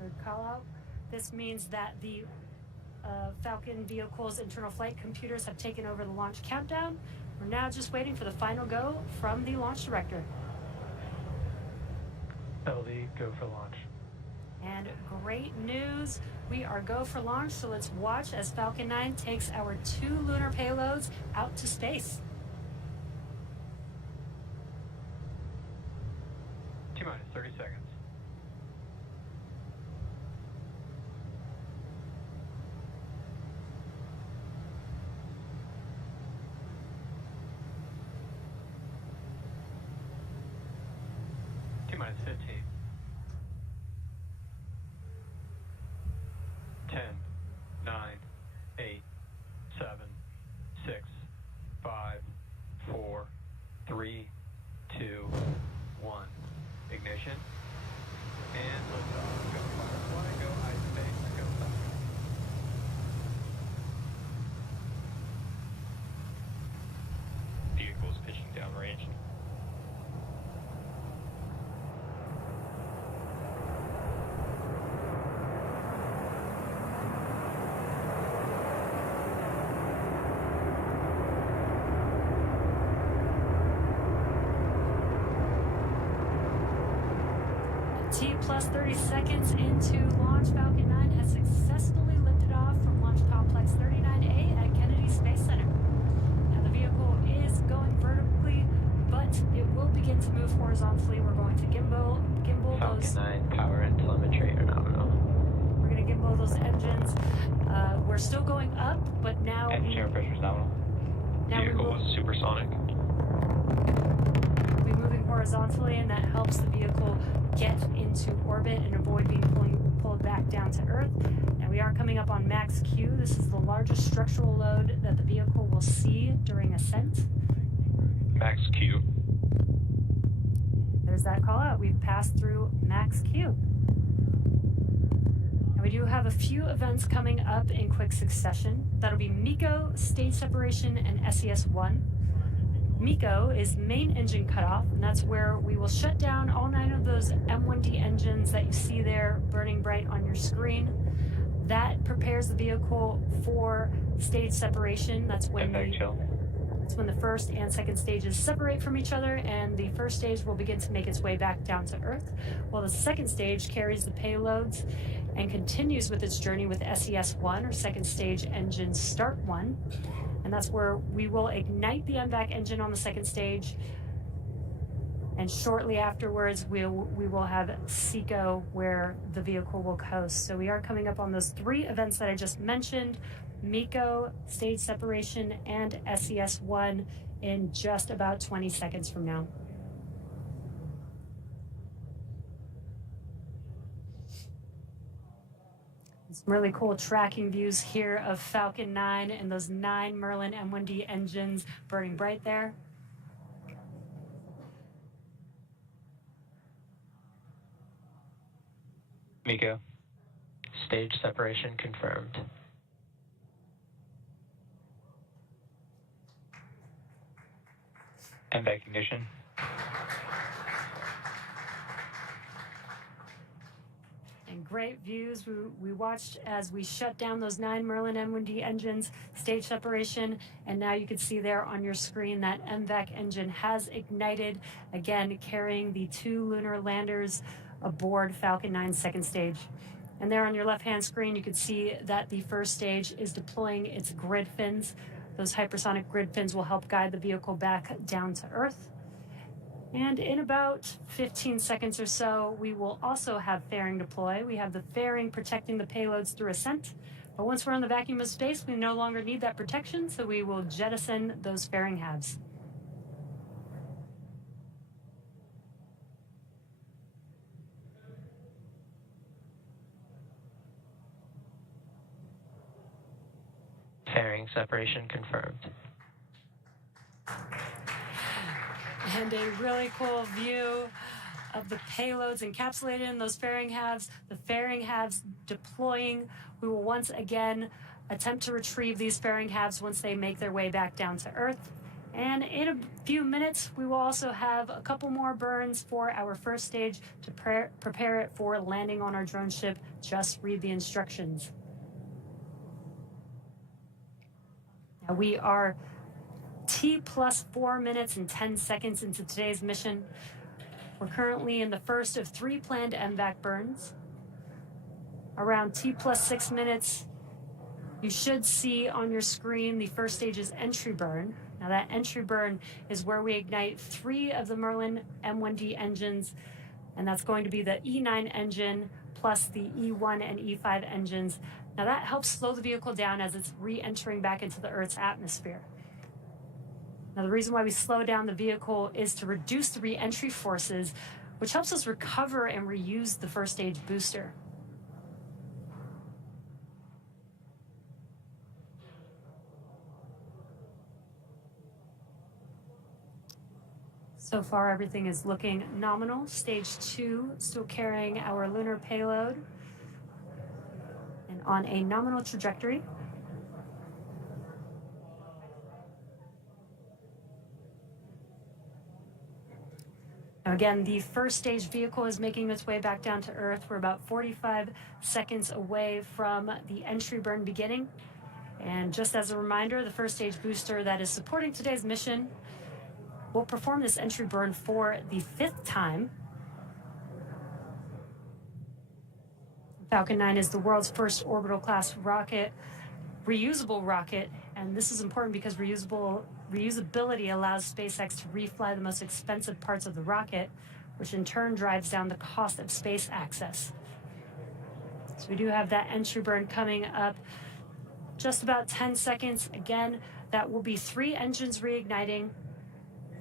Third call out. This means that the Falcon vehicle's internal flight computers have taken over the launch countdown. We're now just waiting for the final go from the launch director. LD, go for launch. And great news, we are go for launch, so let's watch as Falcon 9 takes our 2 lunar payloads out to space. T-minus 30 seconds. T-minus 15. 10, 9, 8, 7, 6, 5, 4, 3, 2, 1. Ignition. And liftoff. Go Firefly, go Artemis, go Falcon. Vehicles pitching downrange. T plus 30 seconds into launch, Falcon 9 has successfully lifted off from Launch Complex 39A at Kennedy Space Center. Now the vehicle is going vertically, but it will begin to move horizontally. We're going to gimbal those. Falcon 9, power and telemetry are nominal. We're going to gimbal those engines. We're still going up, but now Engine air pressure is nominal. Vehicle was supersonic. we'll be moving horizontally, and that helps the vehicle get into orbit and avoid being pulled back down to Earth. Now we are coming up on max Q. This is the largest structural load that the vehicle will see during ascent. Max Q. There's that call out. We've passed through max Q. Now we do have a few events coming up in quick succession. That'll be MECO, stage separation, and SES-1. MECO is main engine cutoff, and that's where we will shut down all 9 of those M1D engines that you see there burning bright on your screen. That prepares the vehicle for stage separation. That's when the first and second stages separate from each other, and the first stage will begin to make its way back down to Earth, while the second stage carries the payloads and continues with its journey with SES-1, or second stage engine start 1. And that's where we will ignite the MVAC engine on the second stage. And shortly afterwards, we will have SECO, where the vehicle will coast. So we are coming up on those 3 events that I just mentioned: MECO, stage separation, and SES-1 in just about 20 seconds from now. Some really cool tracking views here of Falcon 9 and those 9 Merlin M1D engines burning bright there. MECO. Stage separation confirmed. MVAC ignition. And great views. We watched as we shut down those 9 Merlin M1D engines, stage separation, and now you can see there on your screen that MVAC engine has ignited, again carrying the 2 lunar landers aboard Falcon 9's second stage. And there on your left-hand screen, you can see that the first stage is deploying its grid fins. Those hypersonic grid fins will help guide the vehicle back down to Earth. And in about 15 seconds or so, we will also have fairing deploy. We have the fairing protecting the payloads through ascent. But once we're in the vacuum of space, we no longer need that protection, so we will jettison those fairing halves. Fairing separation confirmed. And a really cool view of the payloads encapsulated in those fairing halves, the fairing halves deploying. We will once again attempt to retrieve these fairing halves once they make their way back down to Earth. And in a few minutes, we will also have a couple more burns for our first stage to prepare it for landing on our drone ship. Just read the instructions. Now we are T plus 4 minutes and 10 seconds into today's mission. We're currently in the first of 3 planned MVAC burns. Around T plus 6 minutes, you should see on your screen the first stage's entry burn. Now that entry burn is where we ignite 3 of the Merlin M1D engines, and that's going to be the E9 engine plus the E1 and E5 engines. Now that helps slow the vehicle down as it's re-entering back into the Earth's atmosphere. Now the reason why we slow down the vehicle is to reduce the re-entry forces, which helps us recover and reuse the first stage booster. So far, everything is looking nominal. Stage 2, still carrying our lunar payload and on a nominal trajectory. Now again, the first stage vehicle is making its way back down to Earth. We're about 45 seconds away from the entry burn beginning. And just as a reminder, the first stage booster that is supporting today's mission will perform this entry burn for the 5th time. Falcon 9 is the world's first orbital class rocket, reusable rocket, and this is important because reusability allows SpaceX to refly the most expensive parts of the rocket, which in turn drives down the cost of space access. So we do have that entry burn coming up just about 10 seconds. Again, that will be 3 engines reigniting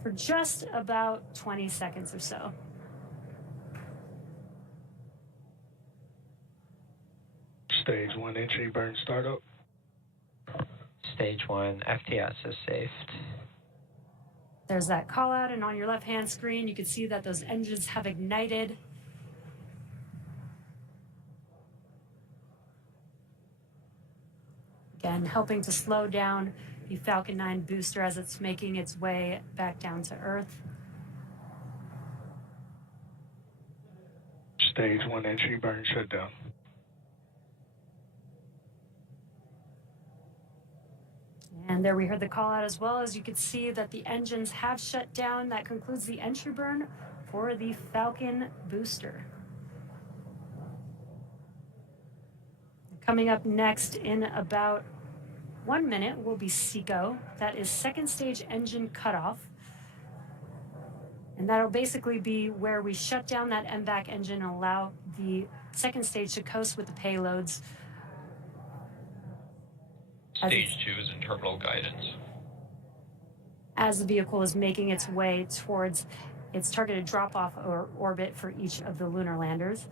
for just about 20 seconds or so. Stage 1 entry burn startup. Stage 1 FTS is saved. There's that call out, and on your left-hand screen, you can see that those engines have ignited. Again, helping to slow down the Falcon 9 booster as it's making its way back down to Earth. Stage 1 entry burn shutdown. And there we heard the call out as well. As you can see that the engines have shut down. That concludes the entry burn for the Falcon booster. Coming up next in about 1 minute will be SECO. That is second stage engine cutoff. And that'll basically be where we shut down that MVAC engine and allow the second stage to coast with the payloads. Stage 2 is in terminal guidance. As the vehicle is making its way towards its targeted drop-off or orbit for each of the lunar landers.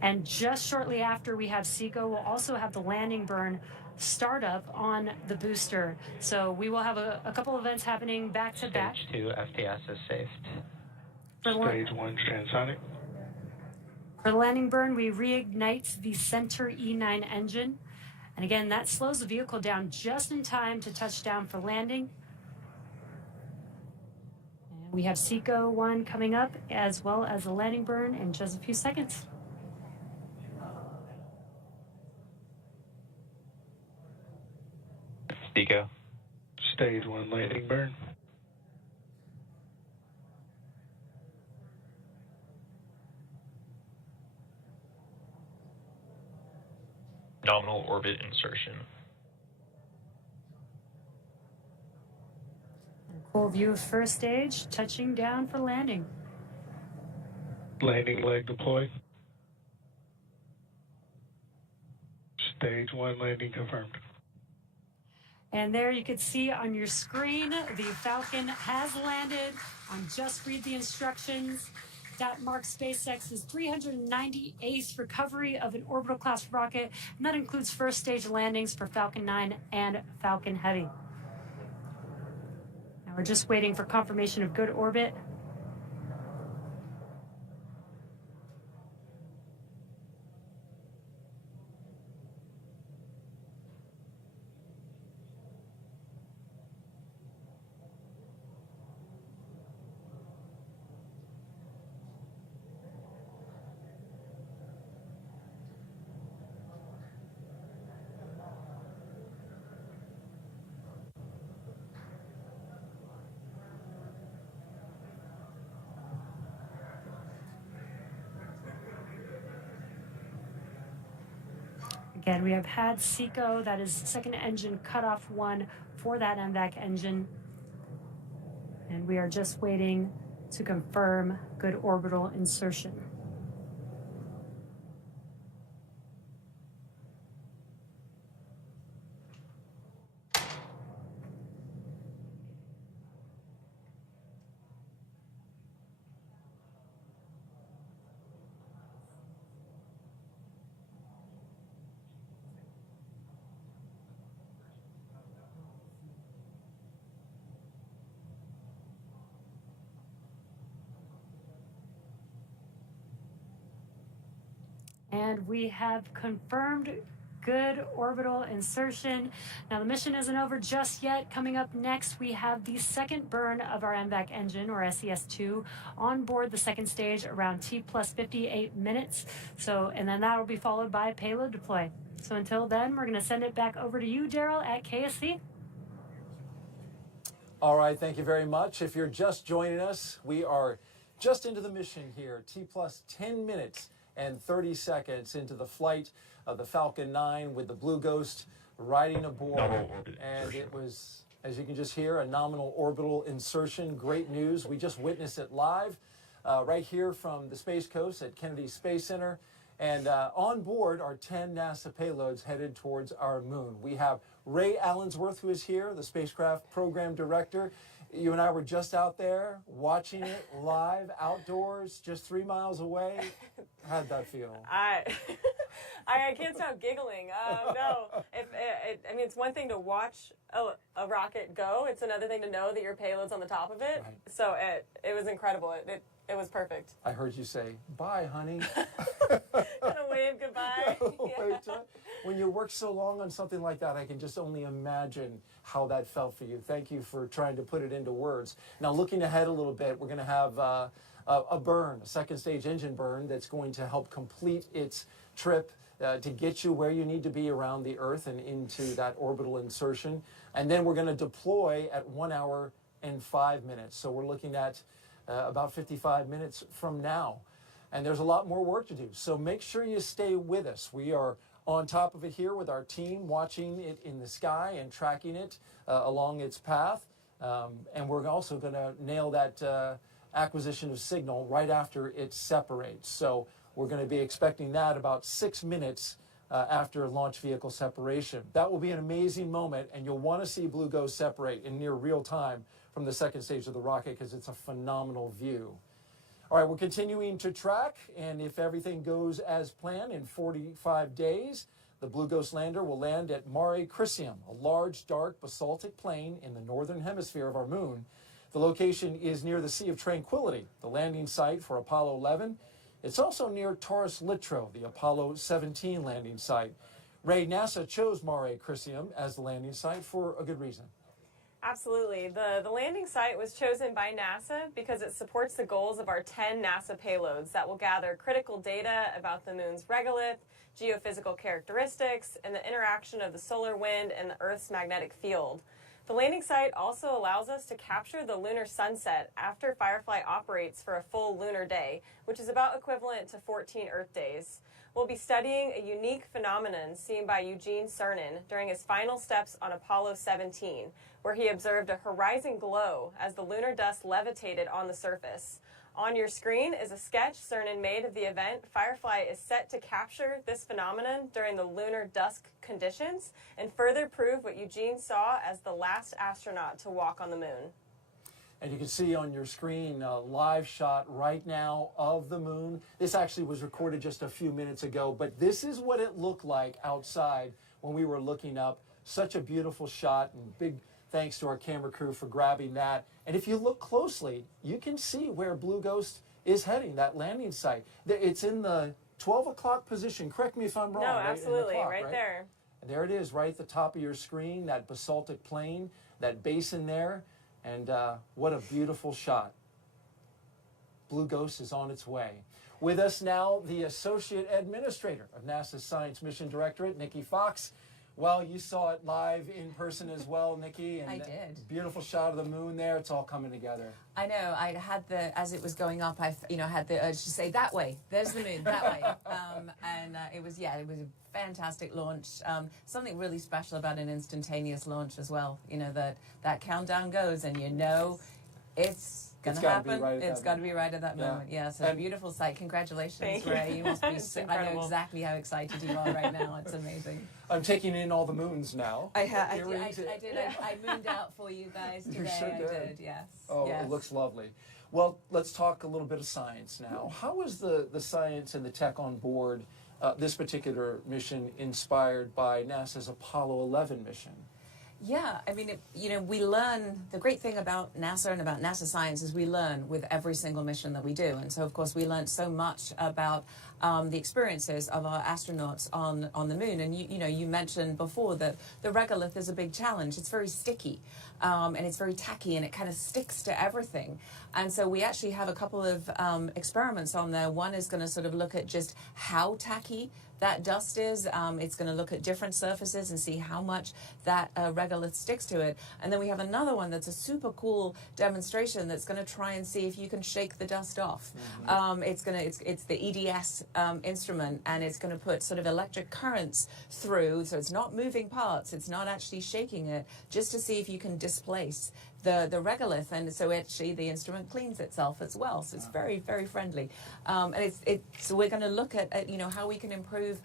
And just shortly after we have SECO, we'll also have the landing burn start up on the booster. So we will have a couple events happening back to back. Stage 2 FTS is saved. Stage 1 transonic. For the landing burn, we reignite the center E9 engine. And again, that slows the vehicle down just in time to touch down for landing. And we have SECO 1 coming up, as well as a landing burn in just a few seconds. SECO. Stage 1 landing burn. Nominal orbit insertion. Cool view of first stage, touching down for landing. Landing leg deployed. Stage 1 landing confirmed. And there you can see on your screen, the Falcon has landed on Just Read the Instructions. That marks SpaceX's 398th recovery of an orbital class rocket, and that includes first stage landings for Falcon 9 and Falcon Heavy. Now we're just waiting for confirmation of good orbit. Again, we have had SECO, that is second engine cutoff 1 for that MVAC engine. And we are just waiting to confirm good orbital insertion. And we have confirmed good orbital insertion. Now the mission isn't over just yet. Coming up next, we have the second burn of our MVAC engine, or SES-2, on board the second stage around T plus 58 minutes. And then that will be followed by payload deploy. So until then, we're gonna send it back over to you, Daryl, at KSC. All right, thank you very much. If you're just joining us, we are just into the mission here, T plus 10 minutes and 30 seconds into the flight of the Falcon 9 with the Blue Ghost riding aboard. And it was, as you can just hear, a nominal orbital insertion. Great news. We just witnessed it live right here from the Space Coast at Kennedy Space Center. And on board are 10 NASA payloads headed towards our moon. We have Ray Allensworth, who is here, the spacecraft program director. You and I were just out there watching it live, outdoors, just 3 miles away. How'd that feel? I can't stop giggling. No, I mean, it's one thing to watch a rocket go. It's another thing to know that your payload's on the top of it. Right. So it was incredible. It was perfect. I heard you say, bye, honey. Gonna wave goodbye. Yeah. When you work so long on something like that, I can just only imagine how that felt for you. Thank you for trying to put it into words. Now, looking ahead a little bit, we're going to have a burn, a second stage engine burn that's going to help complete its trip to get you where you need to be around the Earth and into that orbital insertion. And then we're going to deploy at 1 hour and 5 minutes. So we're looking at about 55 minutes from now. And there's a lot more work to do. So make sure you stay with us. We are on top of it here with our team, watching it in the sky and tracking it along its path. And we're also going to nail that acquisition of signal right after it separates. So we're going to be expecting that about 6 minutes after launch vehicle separation. That will be an amazing moment, and you'll want to see Blue Ghost separate in near real time from the second stage of the rocket because it's a phenomenal view. All right, we're continuing to track, and if everything goes as planned, in 45 days, the Blue Ghost lander will land at Mare Crisium, a large, dark, basaltic plain in the northern hemisphere of our moon. The location is near the Sea of Tranquility, the landing site for Apollo 11. It's also near Taurus Littrow, the Apollo 17 landing site. Ray, NASA chose Mare Crisium as the landing site for a good reason. Absolutely. The landing site was chosen by NASA because it supports the goals of our 10 NASA payloads that will gather critical data about the moon's regolith, geophysical characteristics, and the interaction of the solar wind and the Earth's magnetic field. The landing site also allows us to capture the lunar sunset after Firefly operates for a full lunar day, which is about equivalent to 14 Earth days. We'll be studying a unique phenomenon seen by Eugene Cernan during his final steps on Apollo 17, where he observed a horizon glow as the lunar dust levitated on the surface. On your screen is a sketch Cernan made of the event. Firefly is set to capture this phenomenon during the lunar dusk conditions and further prove what Eugene saw as the last astronaut to walk on the moon. And you can see on your screen a live shot right now of the moon. This actually was recorded just a few minutes ago, but this is what it looked like outside when we were looking up. Such a beautiful shot, and big thanks to our camera crew for grabbing that. And if you look closely, you can see where Blue Ghost is heading, that landing site. It's in the 12 o'clock position. Correct me if I'm wrong. No, right? In the absolutely, clock, right there. And there it is, right at the top of your screen, that basaltic plain, that basin there. And what a beautiful shot. Blue Ghost is on its way. With us now, the Associate Administrator of NASA's Science Mission Directorate, Nikki Fox. Well, you saw it live in person as well, Nikki. And I did. Beautiful shot of the moon there. It's all coming together. I know. I had as it was going up, I had the urge to say, that way, there's the moon, that way. It was a fantastic launch. Something really special about an instantaneous launch as well. You know, that countdown goes and you know it's going to happen. It's got to be right at that moment. Yeah, so a beautiful sight. Congratulations, Ray. You must be I know exactly how excited you are right now. It's amazing. I'm taking in all the moons now. I did. I mooned out for you guys today. You sure did. I did, yes. Oh, yes. It looks lovely. Well, let's talk a little bit of science now. How was the science and the tech on board this particular mission inspired by NASA's Apollo 11 mission? Yeah, I mean, we learn, the great thing about NASA and about NASA science is we learn with every single mission that we do. And so, of course, we learned so much about the experiences of our astronauts on the moon. And, you mentioned before that the regolith is a big challenge. It's very sticky and it's very tacky and it kind of sticks to everything. And so we actually have a couple of experiments on there. One is going to sort of look at just how tacky that dust is. It's going to look at different surfaces and see how much that regolith sticks to it. And then we have another one that's a super cool demonstration that's going to try and see if you can shake the dust off. Mm-hmm. It's the EDS instrument, and it's going to put sort of electric currents through, so it's not moving parts, it's not actually shaking it, just to see if you can displace the regolith, and so actually the instrument cleans itself as well. So it's very, very friendly, and so we're going to look at how we can improve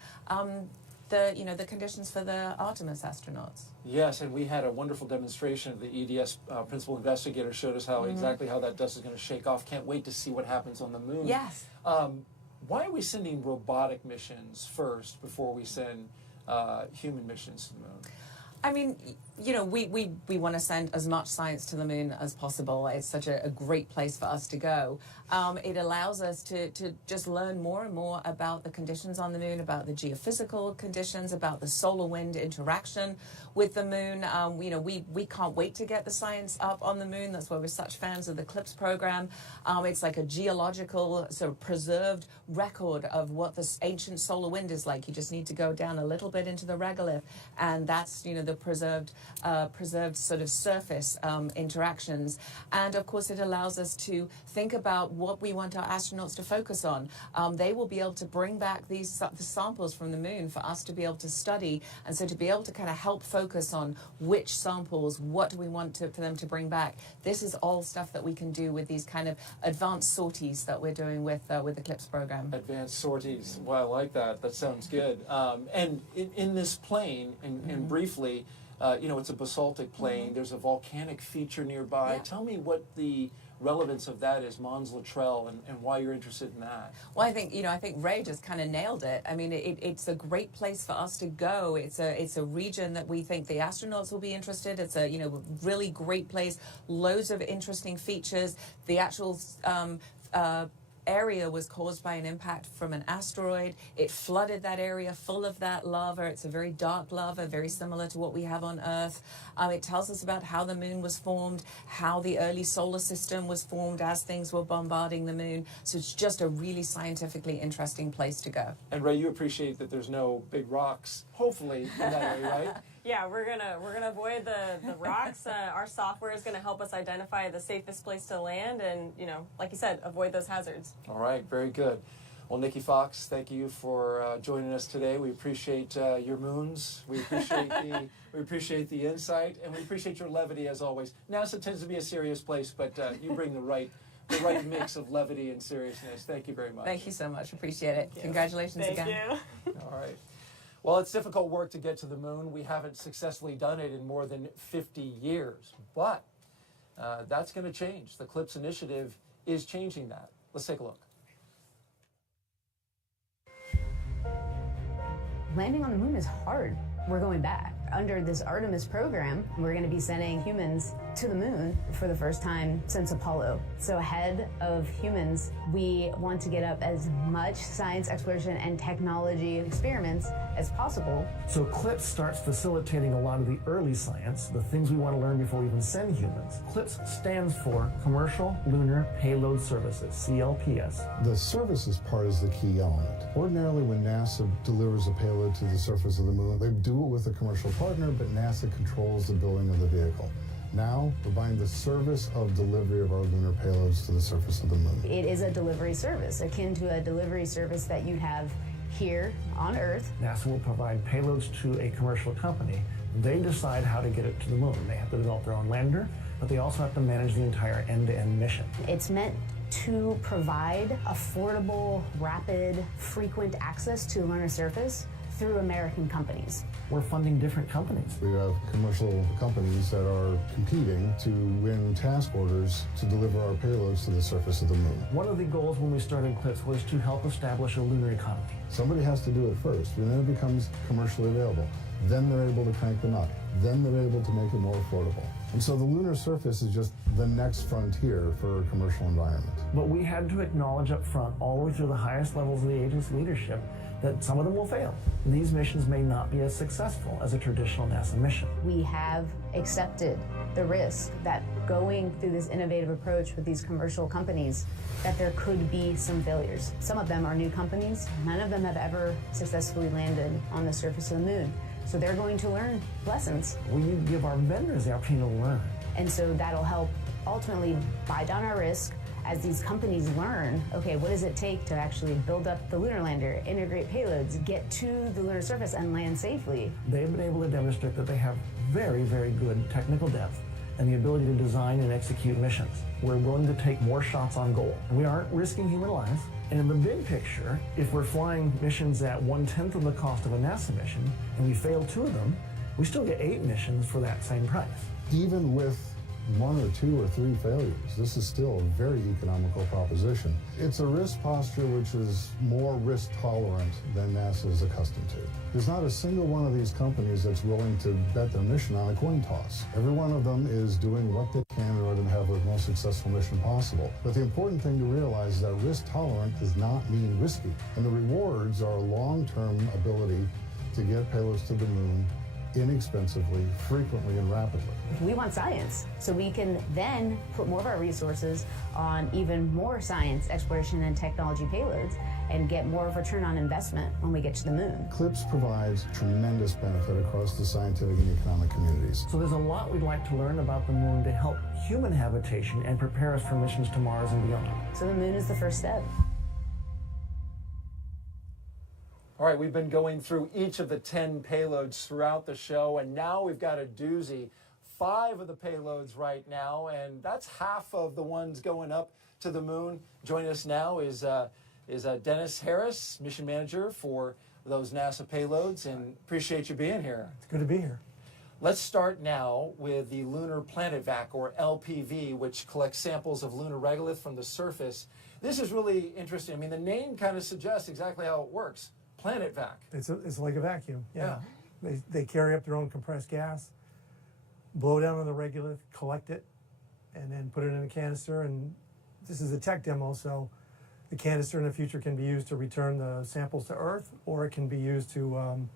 the conditions for the Artemis astronauts. Yes, and we had a wonderful demonstration of the EDS principal investigator showed us how exactly how that dust is going to shake off. Can't wait to see what happens on the moon. Yes. Why are we sending robotic missions first before we send human missions to the moon? I mean, we want to send as much science to the moon as possible. It's such a great place for us to go. It allows us to just learn more and more about the conditions on the moon, about the geophysical conditions, about the solar wind interaction with the moon. We can't wait to get the science up on the moon. That's why we're such fans of the CLPS program. It's like a geological sort of preserved record of what this ancient solar wind is like. You just need to go down a little bit into the regolith, and that's the preserved sort of surface interactions. And of course it allows us to think about what we want our astronauts to focus on. They will be able to bring back the samples from the moon for us to be able to study, and so to be able to kind of help focus on which samples, what do we want for them to bring back. This is all stuff that we can do with these kind of advanced sorties that we're doing with the CLPS program. Advanced sorties. Well, I like that. That sounds good. And in this plane, and briefly, it's a basaltic plain. There's a volcanic feature nearby. Yeah. Tell me what the relevance of that is, Mons Luttrell, and why you're interested in that. Well, I think Ray just kind of nailed it. I mean, it's a great place for us to go. It's a region that we think the astronauts will be interested. It's a really great place. Loads of interesting features. The actual area was caused by an impact from an asteroid. It flooded that area full of that lava. It's a very dark lava, very similar to what we have on Earth. It tells us about how the moon was formed, how the early solar system was formed as things were bombarding the moon. So it's just a really scientifically interesting place to go. And Ray, you appreciate that there's no big rocks, hopefully, in that area, right? Yeah, we're gonna avoid the rocks. Our software is gonna help us identify the safest place to land, and like you said, avoid those hazards. All right, very good. Well, Nikki Fox, thank you for joining us today. We appreciate your moons. We appreciate the insight, and we appreciate your levity as always. NASA tends to be a serious place, but you bring the right mix of levity and seriousness. Thank you very much. Thank you so much. Appreciate it. Congratulations again. Thank you. All right. Well, it's difficult work to get to the moon. We haven't successfully done it in more than 50 years. But That's going to change. The CLPS initiative is changing that. Let's take a look. Landing on the moon is hard. We're going back. Under this Artemis program, we're going to be sending humans to the moon for the first time since Apollo. So ahead of humans, we want to get up as much science, exploration, and technology experiments as possible. So CLPS starts facilitating a lot of the early science, the things we want to learn before we even send humans. CLPS stands for Commercial Lunar Payload Services, CLPS. The services part is the key element. Ordinarily, when NASA delivers a payload to the surface of the moon, they do it with a commercial partner, but NASA controls the building of the vehicle. Now, we're buying the service of delivery of our lunar payloads to the surface of the moon. It is a delivery service, akin to a delivery service that you'd have here on Earth. NASA will provide payloads to a commercial company. They decide how to get it to the moon. They have to develop their own lander, but they also have to manage the entire end-to-end mission. It's meant to provide affordable, rapid, frequent access to the lunar surface through American companies. We're funding different companies. We have commercial companies that are competing to win task orders to deliver our payloads to the surface of the moon. One of the goals when we started CLPS was to help establish a lunar economy. Somebody has to do it first, and then it becomes commercially available. Then they're able to crank them up. Then they're able to make it more affordable. And so the lunar surface is just the next frontier for a commercial environment. But we had to acknowledge up front, all the way through the highest levels of the agency leadership, that some of them will fail. These missions may not be as successful as a traditional NASA mission. We have accepted the risk that going through this innovative approach with these commercial companies, that there could be some failures. Some of them are new companies. None of them have ever successfully landed on the surface of the moon. So they're going to learn lessons. We need to give our vendors the opportunity to learn. And so that'll help ultimately buy down our risk as these companies learn, okay, what does it take to actually build up the lunar lander, integrate payloads, get to the lunar surface and land safely. They've been able to demonstrate that they have very, very good technical depth and the ability to design and execute missions. We're willing to take more shots on goal. We aren't risking human lives. And in the big picture, if we're flying missions at 1/10 of the cost of a NASA mission and we fail 2 of them, we still get 8 missions for that same price. Even with 1 or 2 or 3 failures, this is still a very economical proposition. It's a risk posture which is more risk tolerant than NASA is accustomed to. There's not a single one of these companies that's willing to bet their mission on a coin toss. Every one of them is doing what they can in order to have the most successful mission possible. But the important thing to realize is that risk tolerant does not mean risky. And the rewards are a long-term ability to get payloads to the moon inexpensively, frequently, and rapidly. We want science, so we can then put more of our resources on even more science, exploration, and technology payloads and get more of a return on investment when we get to the moon. CLPS provides tremendous benefit across the scientific and economic communities. So there's a lot we'd like to learn about the moon to help human habitation and prepare us for missions to Mars and beyond. So the moon is the first step. All right, we've been going through each of the 10 payloads throughout the show, and now we've got a doozy. 5 of the payloads right now, and that's half of the ones going up to the moon. Joining us now is Dennis Harris, mission manager for those NASA payloads, and appreciate you being here. It's good to be here. Let's start now with the Lunar Planet Vac, or LPV, which collects samples of lunar regolith from the surface. This is really interesting. I mean, the name kind of suggests exactly how it works. Planet Vac. It's like a vacuum. Yeah. They carry up their own compressed gas, blow down on the regolith, collect it, and then put it in a canister. And this is a tech demo, so the canister in the future can be used to return the samples to Earth, or it can be used to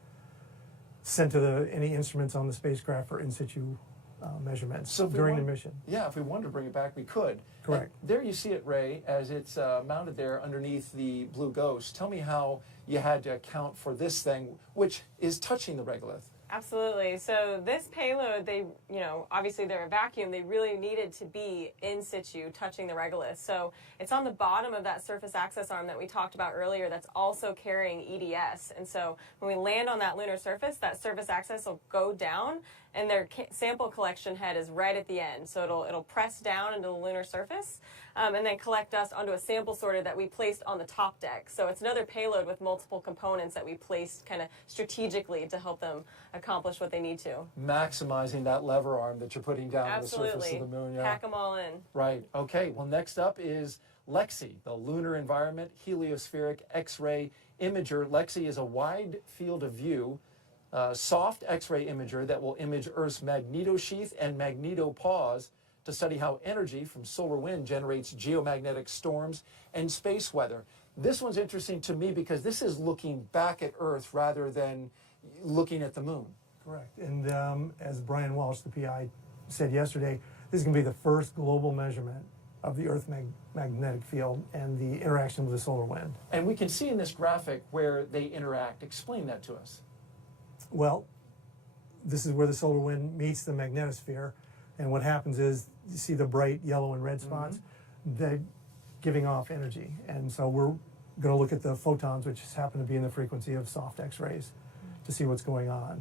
send to any instruments on the spacecraft for in situ measurements during the mission. Yeah, if we wanted to bring it back, we could. Correct. And there you see it, Ray, as it's mounted there underneath the Blue Ghost. Tell me how you had to account for this thing, which is touching the regolith. Absolutely. So this payload, obviously they're a vacuum. They really needed to be in situ, touching the regolith. So it's on the bottom of that surface access arm that we talked about earlier that's also carrying EDS. And so when we land on that lunar surface, that surface access will go down and their sample collection head is right at the end. So it'll press down into the lunar surface and then collect us onto a sample sorter that we placed on the top deck. So it's another payload with multiple components that we placed kind of strategically to help them accomplish what they need to. Maximizing that lever arm that you're putting down on the surface of the moon. Yeah. Pack them all in. Right. Okay. Well, next up is LEXI, the Lunar Environment Heliospheric X-ray Imager. LEXI is a wide field of view soft X-ray imager that will image Earth's magnetosheath and magnetopause to study how energy from solar wind generates geomagnetic storms and space weather. This one's interesting to me because this is looking back at Earth rather than looking at the moon. Correct. And as Brian Walsh, the PI, said yesterday, this is going to be the first global measurement of the Earth magnetic field and the interaction with the solar wind. And we can see in this graphic where they interact. Explain that to us. Well, this is where the solar wind meets the magnetosphere, and what happens is you see the bright yellow and red spots, they're giving off energy. And so we're going to look at the photons, which happen to be in the frequency of soft X-rays, to see what's going on.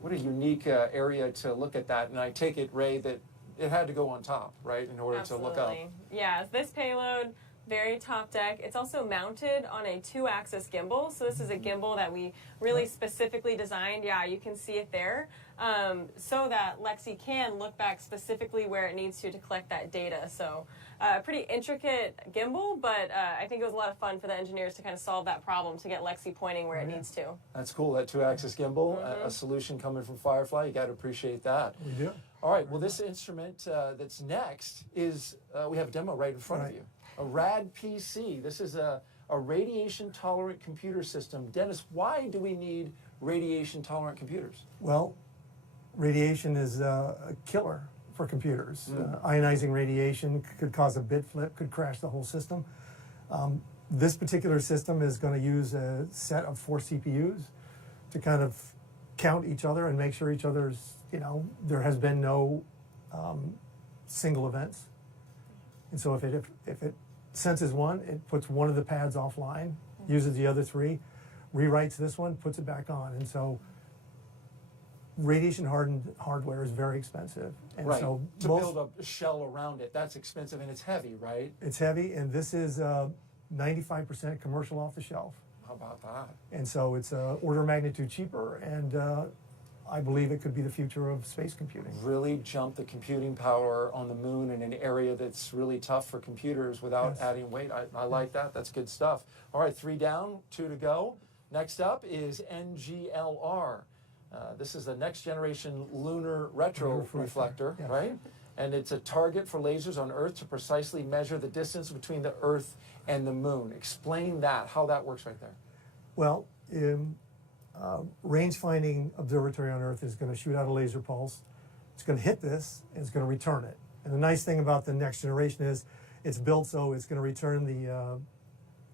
What a unique area to look at that. And I take it, Ray, that it had to go on top, right, in order to look up. Yeah, this payload, very top deck. It's also mounted on a 2-axis gimbal. So this is a gimbal that we really specifically designed. Yeah, you can see it there. So that LEXI can look back specifically where it needs to collect that data. So pretty intricate gimbal, but I think it was a lot of fun for the engineers to kind of solve that problem to get LEXI pointing where it needs to. That's cool, that 2-axis gimbal, a solution coming from Firefly. You got to appreciate that. We do. All right, well, this instrument that's next is, we have a demo right in front of you. A RAD PC. This is a radiation-tolerant computer system. Dennis, why do we need radiation-tolerant computers? Well, radiation is a killer for computers. Ionizing radiation could cause a bit flip, could crash the whole system. This particular system is going to use a set of 4 CPUs to kind of count each other and make sure each other's, there has been no single events. And so if it senses one, it puts one of the pads offline, uses the other 3, rewrites this one, puts it back on. And so radiation hardened hardware is very expensive. And right. so to build a shell around it, that's expensive, and it's heavy, right? It's heavy, and this is 95% commercial off the shelf. How about that? And so it's order of magnitude cheaper, and I believe it could be the future of space computing. Really jump the computing power on the moon in an area that's really tough for computers without adding weight. I like that. That's good stuff. All right, 3 down, 2 to go. Next up is NGLR. This is the next generation lunar retroreflector, right? And it's a target for lasers on Earth to precisely measure the distance between the Earth and the moon. Explain that, how that works right there. Well, range finding observatory on Earth is going to shoot out a laser pulse. It's going to hit this, and it's going to return it. And the nice thing about the next generation is it's built so it's going to return the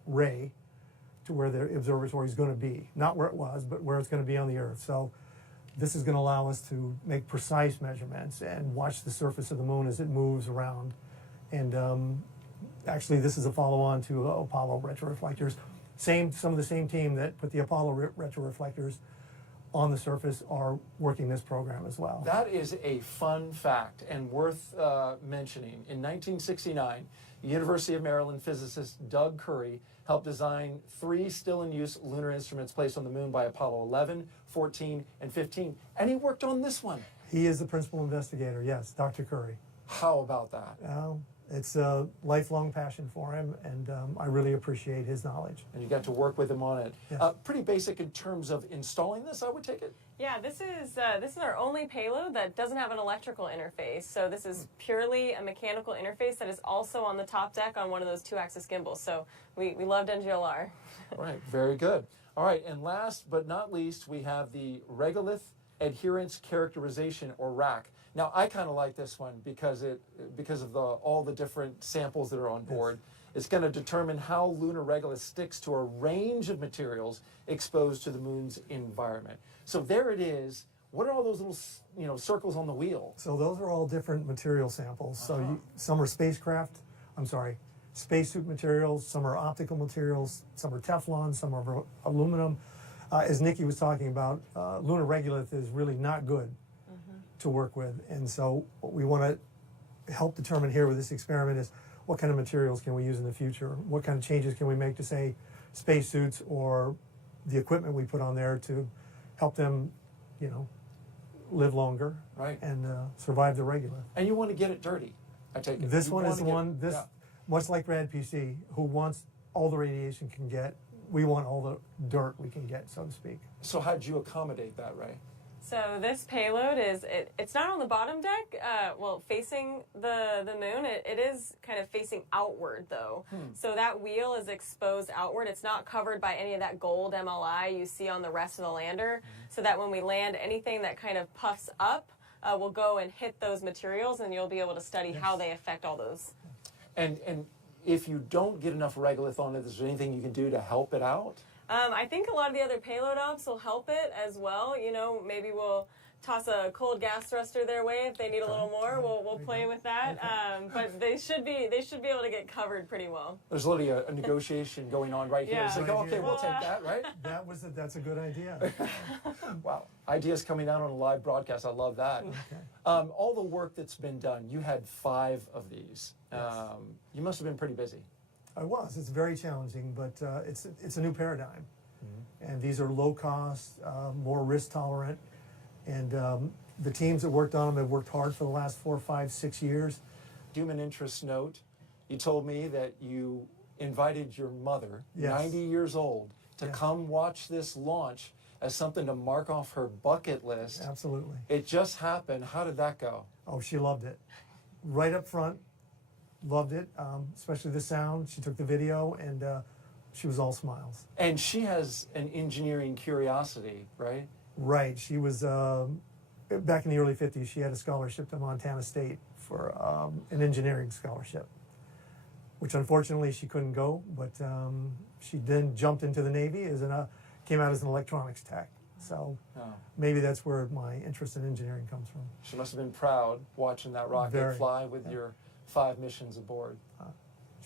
ray to where the observatory is going to be. Not where it was, but where it's going to be on the Earth. So this is going to allow us to make precise measurements and watch the surface of the moon as it moves around. And actually, this is a follow-on to Apollo retroreflectors. Some of the same team that put the Apollo retroreflectors on the surface are working this program as well. That is a fun fact and worth mentioning. In 1969, University of Maryland physicist Doug Curry helped design 3 still-in-use lunar instruments placed on the moon by Apollo 11, 14, and 15. And he worked on this one. He is the principal investigator, yes, Dr. Curry. How about that? It's a lifelong passion for him, and I really appreciate his knowledge. And you got to work with him on it. Yes. Pretty basic in terms of installing this, I would take it? Yeah, this is our only payload that doesn't have an electrical interface. So this is purely a mechanical interface that is also on the top deck on one of those 2-axis gimbals. So we loved NGLR. Right, very good. All right, and last but not least, we have the Regolith Adherence Characterization, or RAC. Now, I kind of like this one because of all the different samples that are on board. Yes. It's going to determine how lunar regolith sticks to a range of materials exposed to the moon's environment. So there it is. What are all those little, circles on the wheel? So those are all different material samples. So some are spacesuit materials, some are optical materials, some are Teflon, some are aluminum. As Nikki was talking about, lunar regolith is really not good to work with. And so what we want to help determine here with this experiment is what kind of materials can we use in the future? What kind of changes can we make to, say, spacesuits or the equipment we put on there to help them, you know, live longer, right, and survive the regolith. And you want to get it dirty, I take it. This You one want is to the get- one, this, yeah. much like Rad PC, who wants all the radiation can get, we want all the dirt we can get, so to speak. So how did you accommodate that, Ray? So this payload is, it's not on the bottom deck, well, facing the moon. It is kind of facing outward, though. So that wheel is exposed outward. It's not covered by any of that gold MLI you see on the rest of the lander, so that when we land, anything that kind of puffs up will go and hit those materials, and you'll be able to study how they affect all those. And if you don't get enough regolith on it, is there anything you can do to help it out? I think a lot of the other payload ops will help it as well. You know, maybe we'll toss a cold gas thruster their way if they need a little more. We'll play with that. But they should be able to get covered pretty well. There's literally a negotiation going on right here. Yeah. It's like, okay, we'll take that, right? That's a good idea. Wow, ideas coming out on a live broadcast. I love that. All the work that's been done. You had 5 of these. You must have been pretty busy. I was. It's very challenging, but it's a new paradigm. And these are low cost, more risk tolerant. And the teams that worked on them have worked hard for the last 4, 5, 6 years. Human interest note. You told me that you invited your mother, Yes. 90 years old, to come watch this launch as something to mark off her bucket list. Absolutely. It just happened. How did that go? Oh, she loved it. Right up front, loved it, especially the sound. She took the video, and she was all smiles. And she has an engineering curiosity, right? Right. She was, back in the early 50s, she had a scholarship to Montana State for an engineering scholarship, which unfortunately she couldn't go, but she then jumped into the Navy, came out as an electronics tech. So maybe that's where my interest in engineering comes from. She must have been proud watching that rocket Very. fly with your 5 missions aboard.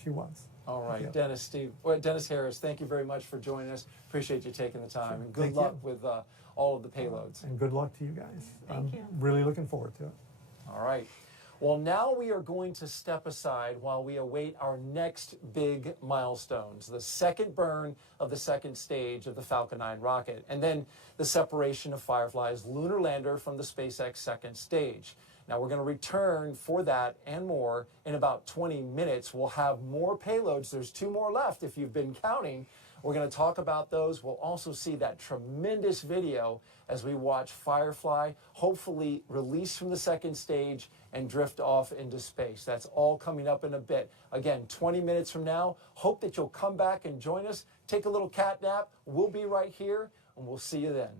She was. All right, Yeah. Dennis Harris, thank you very much for joining us. Appreciate you taking the time. And good Thank luck you. with all of the payloads. And good luck to you guys. Thank you. Really looking forward to it. All right. Well, now we are going to step aside while we await our next big milestones, the second burn of the second stage of the Falcon 9 rocket, and then the separation of Firefly's lunar lander from the SpaceX second stage. Now, we're going to return for that and more in about 20 minutes. We'll have more payloads. There's 2 more left if you've been counting. We're going to talk about those. We'll also see that tremendous video as we watch Firefly hopefully release from the second stage and drift off into space. That's all coming up in a bit. Again, 20 minutes from now. Hope that you'll come back and join us. Take a little cat nap. We'll be right here, and we'll see you then.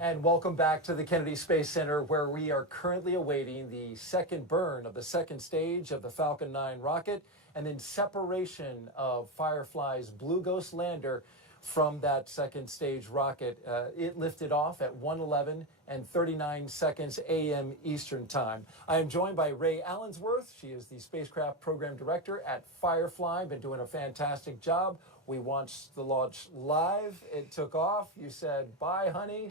And welcome back to the Kennedy Space Center, where we are currently awaiting the second burn of the second stage of the Falcon 9 rocket, and then separation of Firefly's Blue Ghost lander from that second stage rocket. It lifted off at 1:11 and 39 seconds a.m. Eastern Time. I am joined by Ray Allensworth. She is the spacecraft program director at Firefly. Been doing a fantastic job. We watched the launch live. It took off. You said, bye, honey.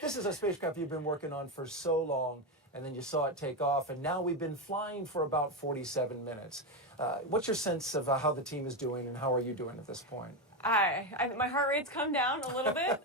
This is a spacecraft you've been working on for so long, and then you saw it take off, and now we've been flying for about 47 minutes. What's your sense of how the team is doing, and how are you doing at this point? My heart rate's come down a little bit.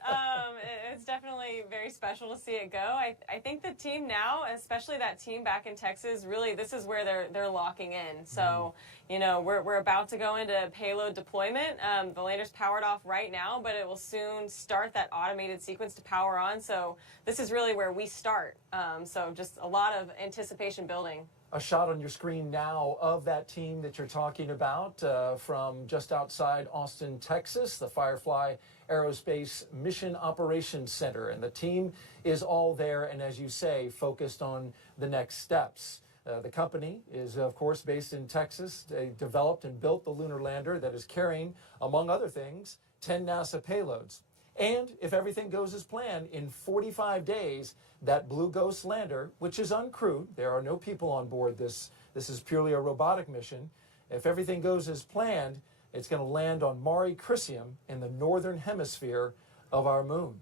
It's definitely very special to see it go. I think the team now, especially that team back in Texas, really this is where they're locking in. So, you know, we're about to go into payload deployment. The lander's powered off right now, but it will soon start that automated sequence to power on. So this is really where we start. So just a lot of anticipation building. A shot on your screen now of that team that you're talking about from just outside Austin, Texas, the Firefly Aerospace Mission Operations Center. And the team is all there and, as you say, focused on the next steps. The company is, of course, based in Texas. They developed and built the lunar lander that is carrying, among other things, 10 NASA payloads. And if everything goes as planned, in 45 days, that Blue Ghost lander, which is uncrewed, there are no people on board this is purely a robotic mission. If everything goes as planned, it's going to land on Mare Crisium in the northern hemisphere of our moon.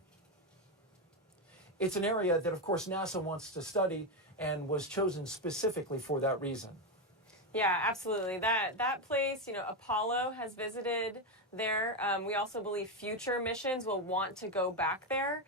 It's an area that, of course, NASA wants to study and was chosen specifically for that reason. Yeah, absolutely. That place, you know, Apollo has visited there. We also believe future missions will want to go back there.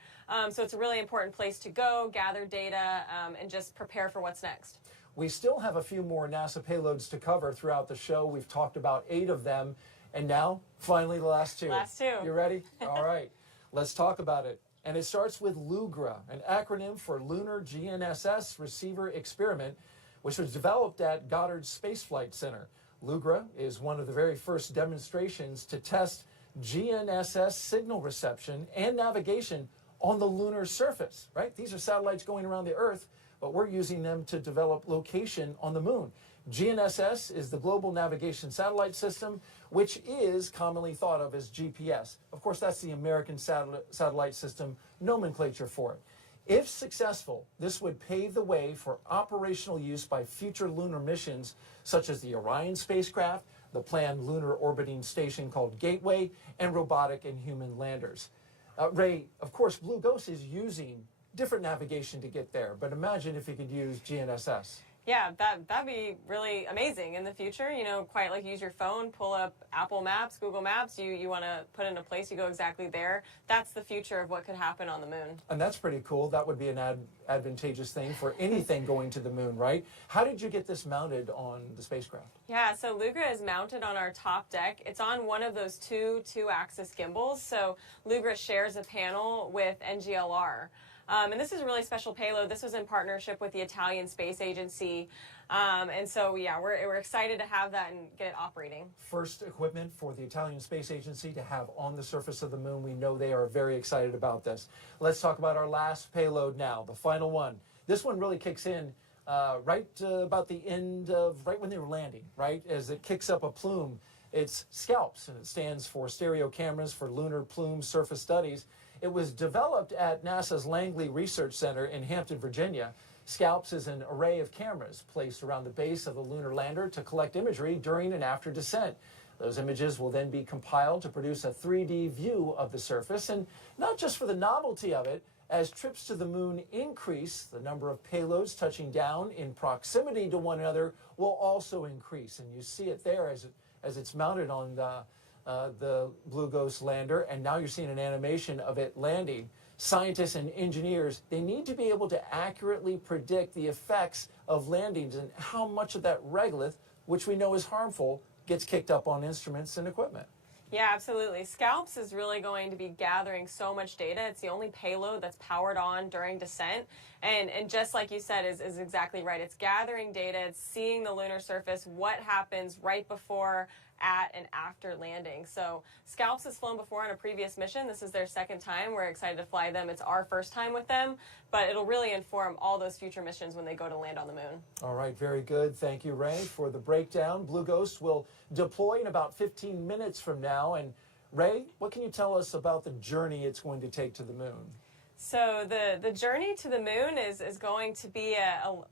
So it's a really important place to go, gather data, and just prepare for what's next. We still have a few more NASA payloads to cover throughout the show. We've talked about 8 of them. And now, finally, the last 2. Last 2. You ready? All right. Let's talk about it. And it starts with LUGRA, an acronym for Lunar GNSS Receiver Experiment, which was developed at Goddard Space Flight Center. LUGRA is one of the very first demonstrations to test GNSS signal reception and navigation on the lunar surface, right? These are satellites going around the Earth, but we're using them to develop location on the moon. GNSS is the Global Navigation Satellite System, which is commonly thought of as GPS. Of course, that's the American satellite system nomenclature for it. If successful, this would pave the way for operational use by future lunar missions, such as the Orion spacecraft, the planned lunar orbiting station called Gateway, and robotic and human landers. Ray, of course, Blue Ghost is using different navigation to get there, but imagine if you could use GNSS. Yeah, that'd be really amazing in the future. You know, quite like use your phone, pull up Apple Maps, Google Maps. You want to put in a place, you go exactly there. That's the future of what could happen on the moon. And that's pretty cool. That would be an advantageous thing for anything going to the moon, right? How did you get this mounted on the spacecraft? Yeah, so LUGRA is mounted on our top deck. It's on one of those two-axis gimbals. So LUGRA shares a panel with NGLR. And this is a really special payload. This was in partnership with the Italian Space Agency. And so, yeah, we're excited to have that and get it operating. First equipment for the Italian Space Agency to have on the surface of the moon. We know they are very excited about this. Let's talk about our last payload now, the final one. This one really kicks in right about the end of, right when they were landing, right? As it kicks up a plume. It's SCALPS, and it stands for Stereo Cameras for Lunar Plume Surface Studies. It was developed at NASA's Langley Research Center in Hampton, Virginia. SCALPS is an array of cameras placed around the base of the lunar lander to collect imagery during and after descent. Those images will then be compiled to produce a 3D view of the surface, and not just for the novelty of it. As trips to the moon increase, the number of payloads touching down in proximity to one another will also increase. And you see it there as it's mounted on the Blue Ghost lander, and now you're seeing an animation of it landing. Scientists and engineers, they need to be able to accurately predict the effects of landings and how much of that regolith, which we know is harmful, gets kicked up on instruments and equipment. Yeah, absolutely. SCALPS is really going to be gathering so much data. It's the only payload that's powered on during descent. And just like you said, is exactly right. It's gathering data. It's seeing the lunar surface, what happens right before, at and after landing. So Scalps has flown before on a previous mission. This is their second time. We're excited to fly them. It's our first time with them, but it'll really inform all those future missions when they go to land on the moon. All right, very good. Thank you, Ray, for the breakdown. Blue Ghost will deploy in about 15 minutes from now. And Ray, what can you tell us about the journey it's going to take to the moon? So the journey to the moon is going to be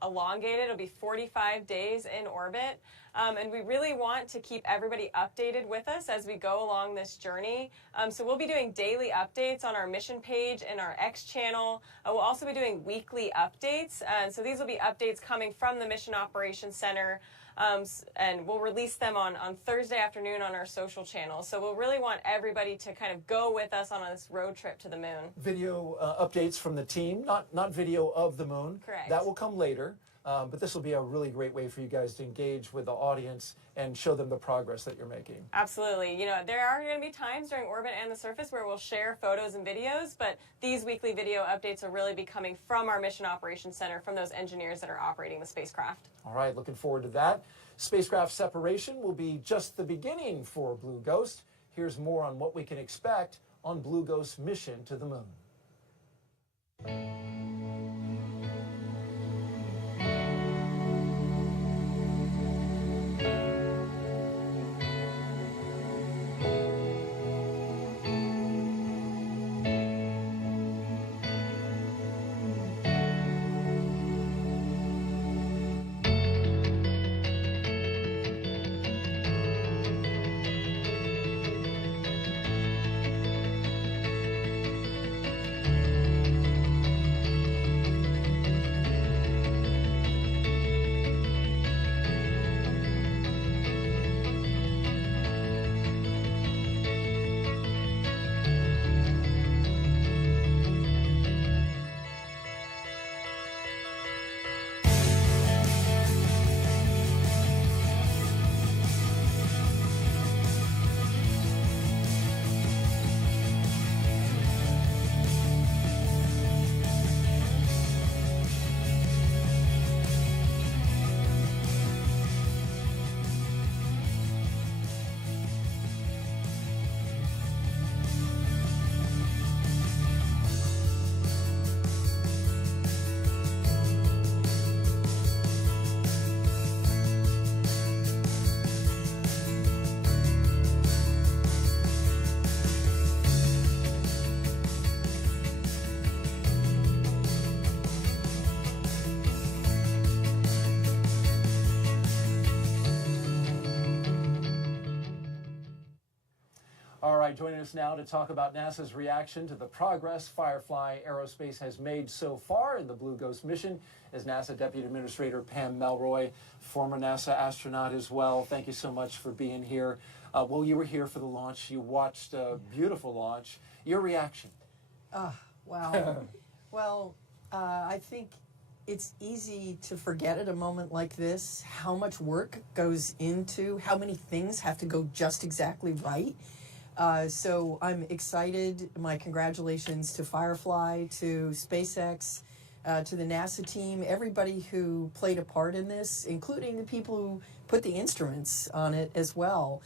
elongated. It'll be 45 days in orbit. And we really want to keep everybody updated with us as we go along this journey. So we'll be doing daily updates on our mission page and our X channel. We'll also be doing weekly updates. So these will be updates coming from the Mission Operations Center. And we'll release them on Thursday afternoon on our social channels. So we'll really want everybody to kind of go with us on this road trip to the moon. Video updates from the team, not video of the moon. Correct. That will come later. But this will be a really great way for you guys to engage with the audience and show them the progress that you're making. Absolutely. You know, there are going to be times during orbit and the surface where we'll share photos and videos, but these weekly video updates will really be coming from our Mission Operations Center, from those engineers that are operating the spacecraft. All right, looking forward to that. Spacecraft separation will be just the beginning for Blue Ghost. Here's more on what we can expect on Blue Ghost's mission to the moon. All right, joining us now to talk about NASA's reaction to the progress Firefly Aerospace has made so far in the Blue Ghost mission is NASA Deputy Administrator Pam Melroy, former NASA astronaut as well. Thank you so much for being here. Well, you were here for the launch. You watched a beautiful launch. Your reaction? Wow. Well, I think it's easy to forget at a moment like this how much work goes into, how many things have to go just exactly right. So I'm excited. My congratulations to Firefly, to SpaceX, to the NASA team, everybody who played a part in this, including the people who put the instruments on it as well.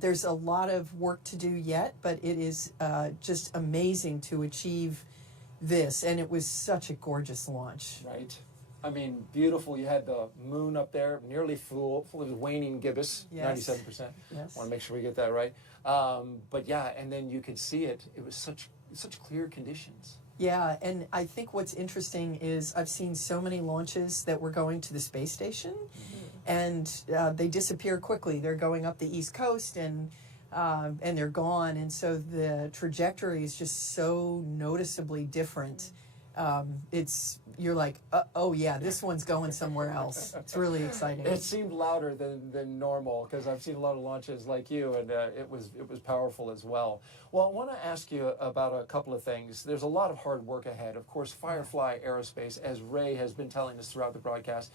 There's a lot of work to do yet, but it is just amazing to achieve this, and it was such a gorgeous launch. Right. I mean, beautiful. You had the moon up there, nearly full. It was waning gibbous, Yes. 97%. Yes. Want to make sure we get that right. But yeah, and then you could see it. It was such clear conditions. Yeah, and I think what's interesting is I've seen so many launches that were going to the space station, and they disappear quickly. They're going up the East Coast, and they're gone. And so the trajectory is just so noticeably different. You're like, oh yeah, this one's going somewhere else. It's really exciting. It seemed louder than normal because I've seen a lot of launches like you, and it was powerful as well. Well, I want to ask you about a couple of things. There's a lot of hard work ahead. Of course, Firefly Aerospace, as Ray has been telling us throughout the broadcast,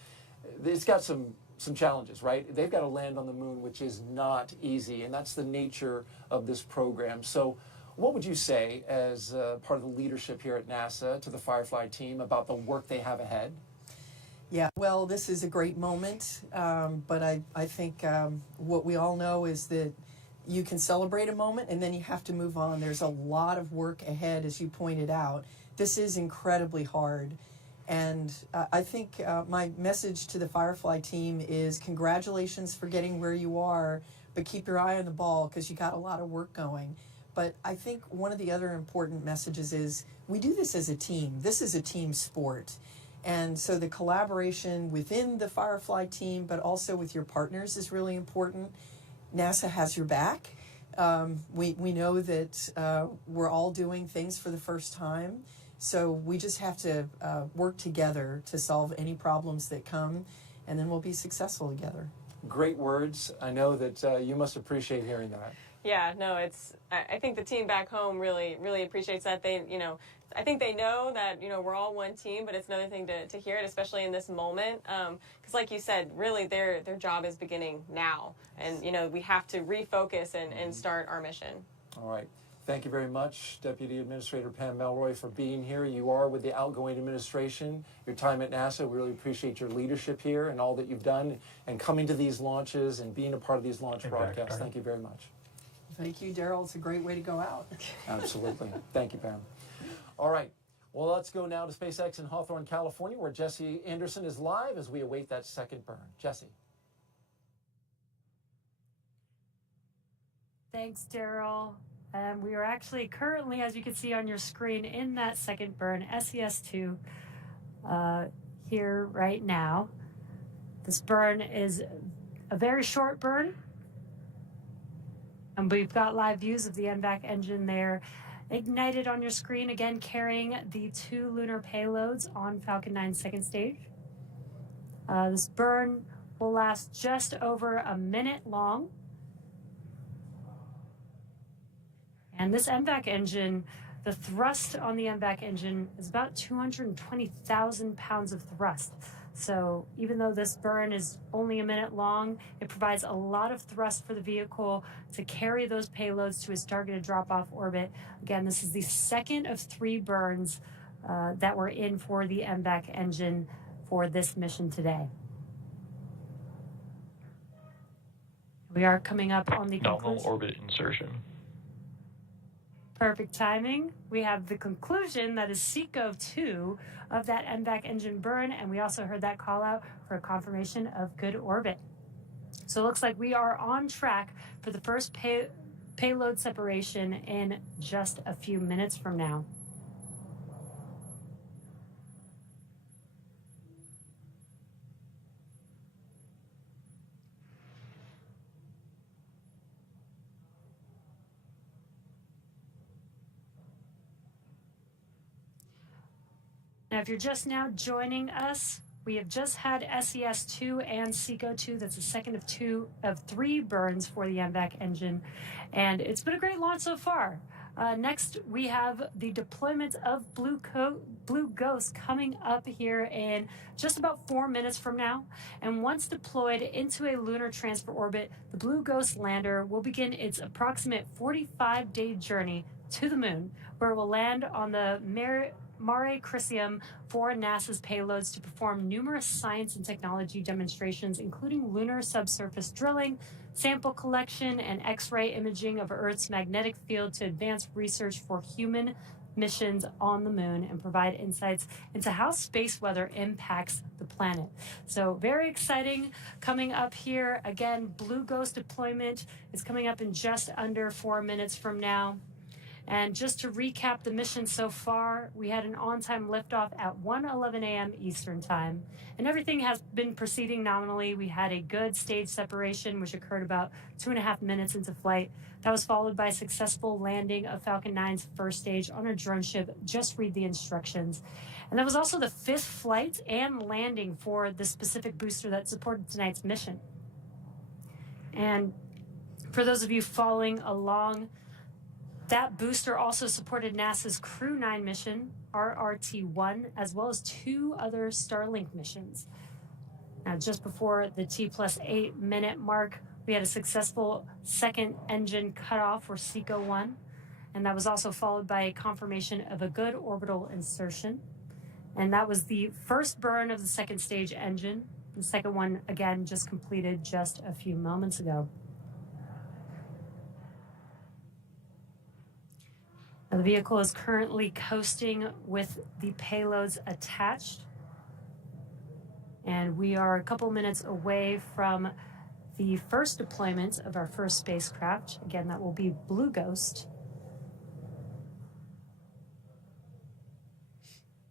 it's got some challenges, right? They've got to land on the moon, which is not easy, and that's the nature of this program. So what would you say as part of the leadership here at NASA to the Firefly team about the work they have ahead? Yeah, well, this is a great moment, but I think what we all know is that you can celebrate a moment and then you have to move on. There's a lot of work ahead, as you pointed out. This is incredibly hard. And I think my message to the Firefly team is congratulations for getting where you are, but keep your eye on the ball because you got a lot of work going. But I think one of the other important messages is we do this as a team. This is a team sport. And so the collaboration within the Firefly team, but also with your partners is really important. NASA has your back. We know that we're all doing things for the first time. So we just have to work together to solve any problems that come, and then we'll be successful together. Great words. I know that you must appreciate hearing that. Yeah, no, I think the team back home really appreciates that. I think they know that, we're all one team, but it's another thing to hear it, especially in this moment. Because like you said, really their job is beginning now. And, we have to refocus and start our mission. All right. Thank you very much, Deputy Administrator Pam Melroy, for being here. You are with the outgoing administration. Your time at NASA, we really appreciate your leadership here and all that you've done and coming to these launches and being a part of these launch broadcasts. Thank you very much. Thank you, Daryl. It's a great way to go out. Absolutely. Thank you, Pam. All right. Well, let's go now to SpaceX in Hawthorne, California, where Jesse Anderson is live as we await that second burn. Jesse. Thanks, Daryl. We are actually currently, as you can see on your screen, in that second burn, SES-2, here right now. This burn is a very short burn. And we've got live views of the NVAC engine there ignited on your screen, again carrying the 2 lunar payloads on Falcon 9's second stage. This burn will last just over a minute long. And this NVAC engine, the thrust on the NVAC engine is about 220,000 pounds of thrust. So even though this burn is only a minute long, it provides a lot of thrust for the vehicle to carry those payloads to its targeted drop-off orbit. Again, this is the second of 3 burns that were in for the NVAC engine for this mission today. We are coming up on the nominal orbit insertion. Perfect timing. We have the conclusion that is SECO-2 of that NVAC engine burn, and we also heard that call out for a confirmation of good orbit. So it looks like we are on track for the first payload separation in just a few minutes from now. Now, if you're just now joining us, we have just had SES-2 and SECO-2. That's the second of 3 burns for the NVAC engine. And it's been a great launch so far. Next, we have the deployment of Blue Ghost coming up here in just about 4 minutes from now. And once deployed into a lunar transfer orbit, the Blue Ghost lander will begin its approximate 45-day journey to the moon, where it will land on the Mare Crisium for NASA's payloads to perform numerous science and technology demonstrations, including lunar subsurface drilling, sample collection, and X-ray imaging of Earth's magnetic field to advance research for human missions on the moon and provide insights into how space weather impacts the planet. So very exciting coming up here. Again, Blue Ghost deployment is coming up in just under 4 minutes from now. And just to recap the mission so far, we had an on-time liftoff at 1:11 a.m. Eastern Time, and everything has been proceeding nominally. We had a good stage separation, which occurred about 2.5 minutes into flight. That was followed by a successful landing of Falcon 9's first stage on a drone ship. Just read the instructions. And that was also the 5th flight and landing for the specific booster that supported tonight's mission. And for those of you following along, that booster also supported NASA's Crew 9 mission, RRT-1, as well as 2 other Starlink missions. Now, just before the T+8 minute mark, we had a successful second engine cutoff for SECO-1, and that was also followed by a confirmation of a good orbital insertion. And that was the first burn of the second stage engine. The second one, again, just completed just a few moments ago. Now, the vehicle is currently coasting with the payloads attached. And we are a couple minutes away from the first deployment of our first spacecraft. Again, that will be Blue Ghost.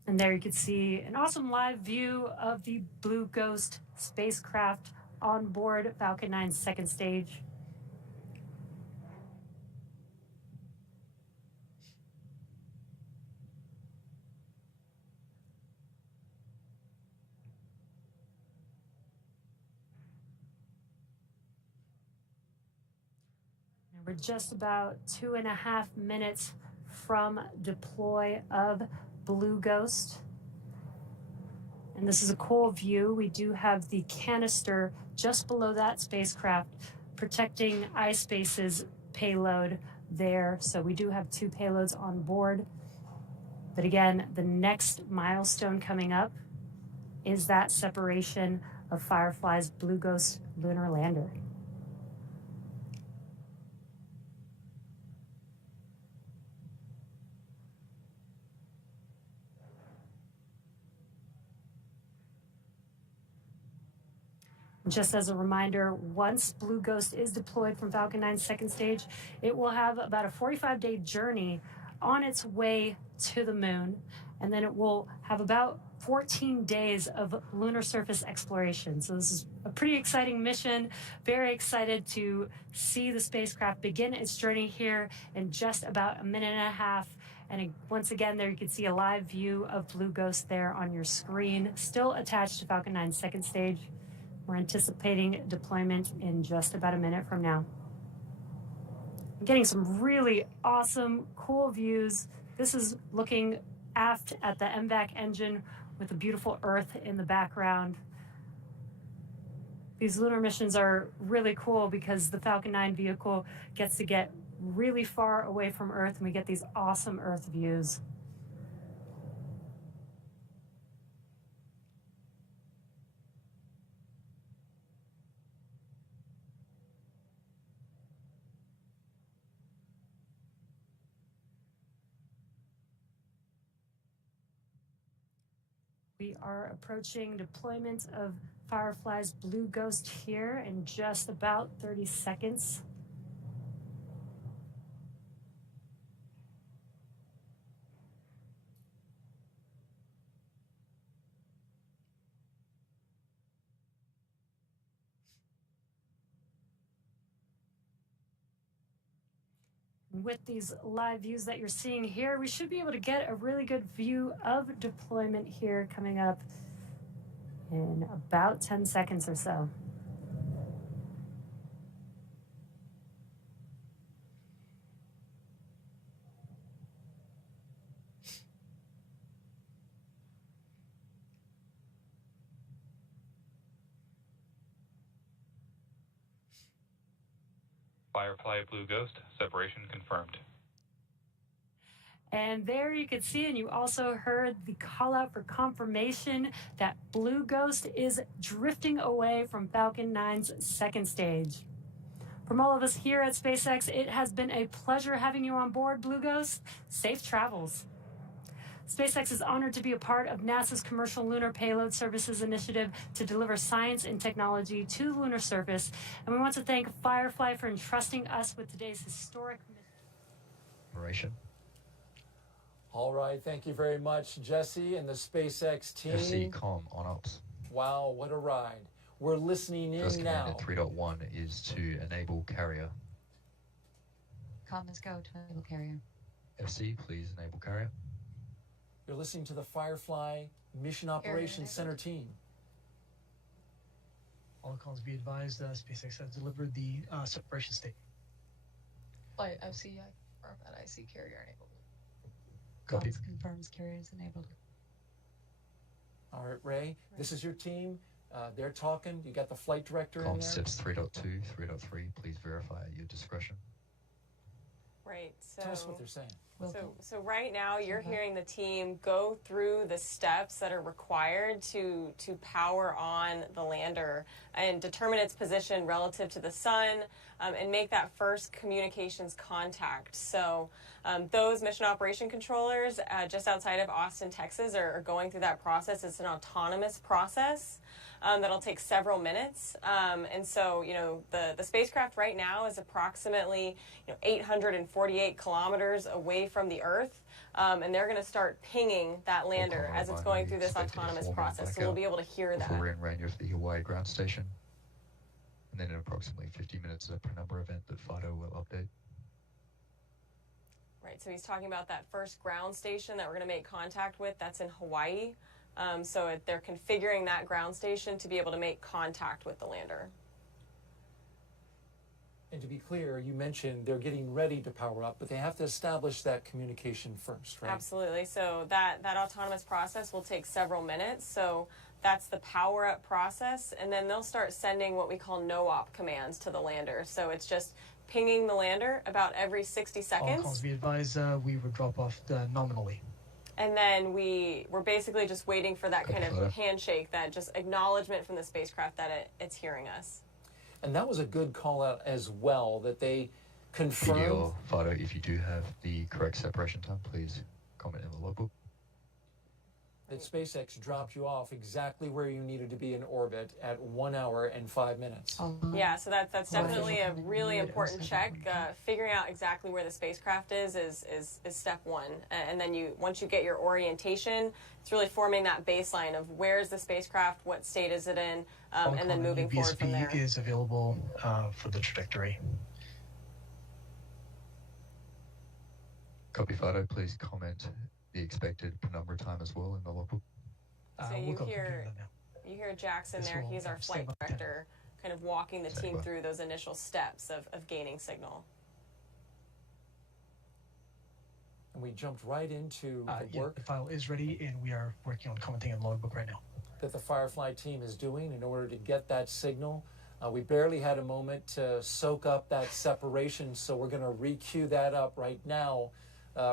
And there you can see an awesome live view of the Blue Ghost spacecraft on board Falcon 9's second stage. And we're just about 2.5 minutes from deploy of Blue Ghost. And this is a cool view. We do have the canister just below that spacecraft protecting iSpace's payload there. So we do have 2 payloads on board. But again, the next milestone coming up is that separation of Firefly's Blue Ghost lunar lander. Just as a reminder, once Blue Ghost is deployed from Falcon 9's second stage, it will have about a 45-day journey on its way to the moon, and then it will have about 14 days of lunar surface exploration. So this is a pretty exciting mission. Very excited to see the spacecraft begin its journey here in just about a minute and a half. And once again, there you can see a live view of Blue Ghost there on your screen, still attached to Falcon 9's second stage. We're anticipating deployment in just about a minute from now. I'm getting some really awesome, cool views. This is looking aft at the MVAC engine with a beautiful Earth in the background. These lunar missions are really cool because the Falcon 9 vehicle gets to get really far away from Earth, and we get these awesome Earth views. We are approaching deployment of Firefly's Blue Ghost here in just about 30 seconds. With these live views that you're seeing here, we should be able to get a really good view of deployment here coming up in about 10 seconds or so. Firefly Blue Ghost, separation confirmed. And there you could see, and you also heard the call out for confirmation that Blue Ghost is drifting away from Falcon 9's second stage. From all of us here at SpaceX, it has been a pleasure having you on board, Blue Ghost. Safe travels. SpaceX is honored to be a part of NASA's Commercial Lunar Payload Services initiative to deliver science and technology to the lunar surface. And we want to thank Firefly for entrusting us with today's historic mission. All right, thank you very much, Jesse and the SpaceX team. FC-Com on ops. Wow, what a ride. We're listening in First now. command at 3.1 is to enable carrier. Com is go to enable carrier. FC, please enable carrier. You're listening to the Firefly Mission Operations Center team. All comms be advised, SpaceX has delivered the separation state. Flight FC, I confirm that I see carrier enabled. Copy. Comms confirms carrier is enabled. All right, Ray, this is your team. They're talking. You got the flight director in Com there. steps 3.2, 3.3, please verify at your discretion. Right, so... Tell us what they're saying. So right now you're hearing the team go through the steps that are required to power on the lander and determine its position relative to the sun, and make that first communications contact. So those mission operation controllers just outside of Austin, Texas are going through that process. It's an autonomous process. That'll take several minutes. And so, the spacecraft right now is approximately 848 kilometers away from the Earth. And they're going to start pinging that lander as it's going through this autonomous process. So we'll be able to hear that. We're in range of the Hawaii ground station. And then in approximately 50 minutes, a penumbra event that FIDO will update. Right, so he's talking about that first ground station that we're going to make contact with. That's in Hawaii. So they're configuring that ground station to be able to make contact with the lander. And to be clear, you mentioned they're getting ready to power up, but they have to establish that communication first, right? Absolutely. So that autonomous process will take several minutes. So that's the power up process. And then they'll start sending what we call no-op commands to the lander. So it's just pinging the lander about every 60 seconds. All calls be advised, we would drop off nominally. And then we're basically just waiting for that kind of handshake, that just acknowledgement from the spacecraft that it's hearing us. And that was a good call out as well, that they confirmed. Video FIDO, if you do have the correct separation time, please comment in the logbook. That SpaceX dropped you off exactly where you needed to be in orbit at 1 hour and 5 minutes. Yeah, so that's definitely a really important check. Figuring out exactly where the spacecraft is step one. And then once you get your orientation, it's really forming that baseline of where's the spacecraft, what state is it in, and then moving forward from there. BSP is available for the trajectory. Copy FIDO, please comment the expected penumbra time as well in the logbook. So you hear Jackson there. He's our flight director, kind of walking the team through those initial steps of gaining signal. And we jumped right into the work. The file is ready, and we are working on commenting in the logbook right now. That the Firefly team is doing in order to get that signal. We barely had a moment to soak up that separation, so we're going to re-cue that up right now.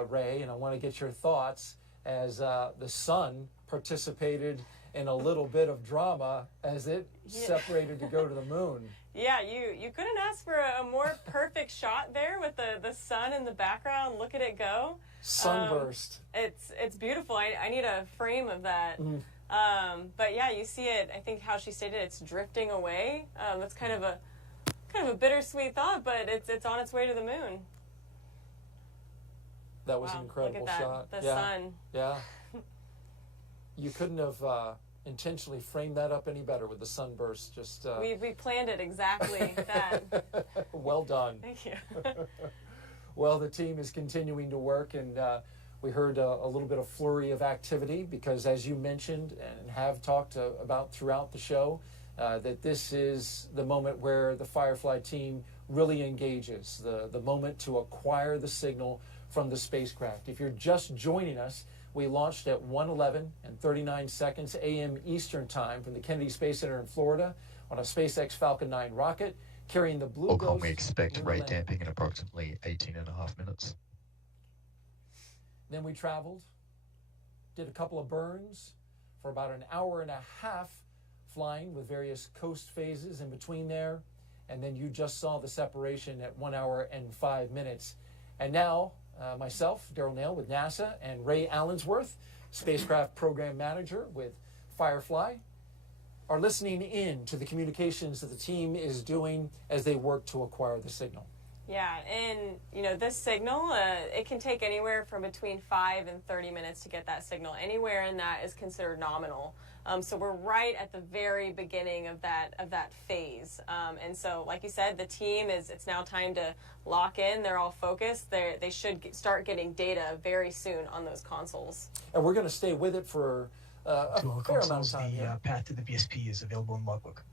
Ray, and I want to get your thoughts as the sun participated in a little bit of drama as it separated to go to the moon. Yeah, you couldn't ask for a more perfect shot there with the sun in the background. Look at it go. Sunburst. It's beautiful. I need a frame of that. But yeah, you see it. I think how she stated it's drifting away. That's kind of a bittersweet thought, but it's on its way to the moon. That was an incredible shot. The sun. Yeah. You couldn't have intentionally framed that up any better with the sunburst. Just we planned it exactly that. Well done. Thank you. Well, the team is continuing to work, and we heard a little bit of flurry of activity because, as you mentioned and have talked about throughout the show, that this is the moment where the Firefly team really engages, the moment to acquire the signal from the spacecraft. If you're just joining us, we launched at 1:11 and 39 seconds a.m. Eastern Time from the Kennedy Space Center in Florida on a SpaceX Falcon 9 rocket carrying the Blue Ghost. We expect rate damping in approximately 18.5 minutes. Then we traveled, did a couple of burns for about an hour and a half flying with various coast phases in between there. And then you just saw the separation at 1 hour and 5 minutes. And now, myself, Daryl Nail with NASA, and Ray Allensworth, Spacecraft Program Manager with Firefly, are listening in to the communications that the team is doing as they work to acquire the signal. Yeah, and this signal, it can take anywhere from between 5 and 30 minutes to get that signal. Anywhere in that is considered nominal. So we're right at the very beginning of that phase. And so, like you said, the team it's now time to lock in. They're all focused. They should start getting data very soon on those consoles. And we're going to stay with it for a fair amount of time. The path to the BSP is available in logbook.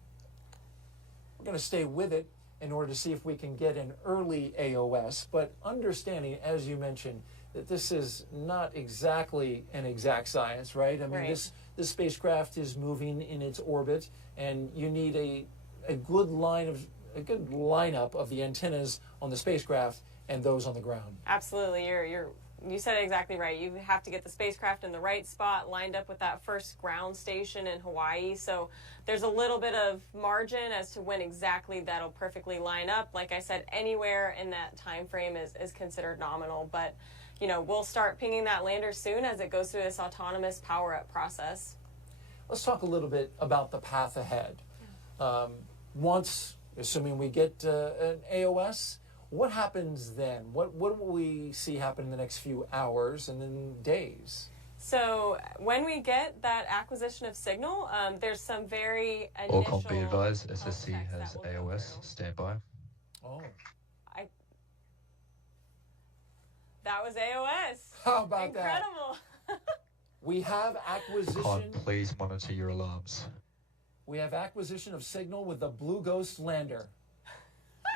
We're going to stay with it in order to see if we can get an early AOS, but understanding, as you mentioned, that this is not exactly an exact science, right? I mean, this spacecraft is moving in its orbit, and you need a good lineup of the antennas on the spacecraft and those on the ground. Absolutely, you're you said it exactly right. You have to get the spacecraft in the right spot, lined up with that first ground station in Hawaii. So there's a little bit of margin as to when exactly that'll perfectly line up. Like I said, anywhere in that time frame is considered nominal. But, you know, we'll start pinging that lander soon as it goes through this autonomous power-up process. Let's talk a little bit about the path ahead. Once, assuming we get an AOS, what happens then? What will we see happen in the next few hours and then days? So when we get that acquisition of signal, there's some very initial... Allcom be advised, SSC has AOS, stand by. Oh. That was AOS. How about Incredible. that? We have acquisition... Con, please monitor your alarms. We have acquisition of signal with the Blue Ghost lander.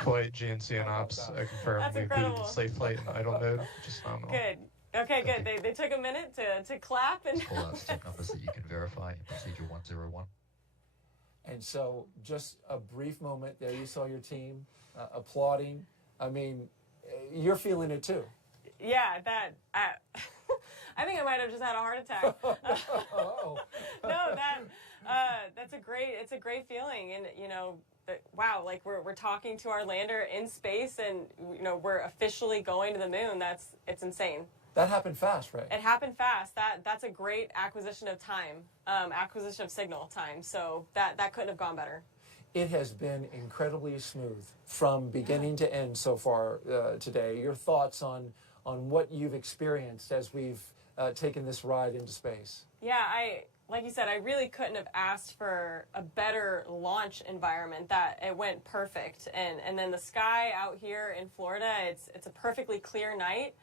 Quite GNC and Ops. I confirm That's we incredible. included safe flight and idle node. Just phenomenal. Good. Okay, good. They took a minute to clap and... Call out step numbers that you can verify in procedure 101. And so just a brief moment there, you saw your team applauding. I mean, you're feeling it too. Yeah, that... I think I might have just had a heart attack. No, it's a great feeling. And, you know, wow, like we're talking to our lander in space and, you know, we're officially going to the moon. It's insane. That happened fast, right? It happened fast. That's a great acquisition of time, acquisition of signal time. So that couldn't have gone better. It has been incredibly smooth from beginning to end so far today. Your thoughts on what you've experienced as we've taken this ride into space? Yeah, like you said, I really couldn't have asked for a better launch environment. That it went perfect, and then the sky out here in Florida, it's a perfectly clear night.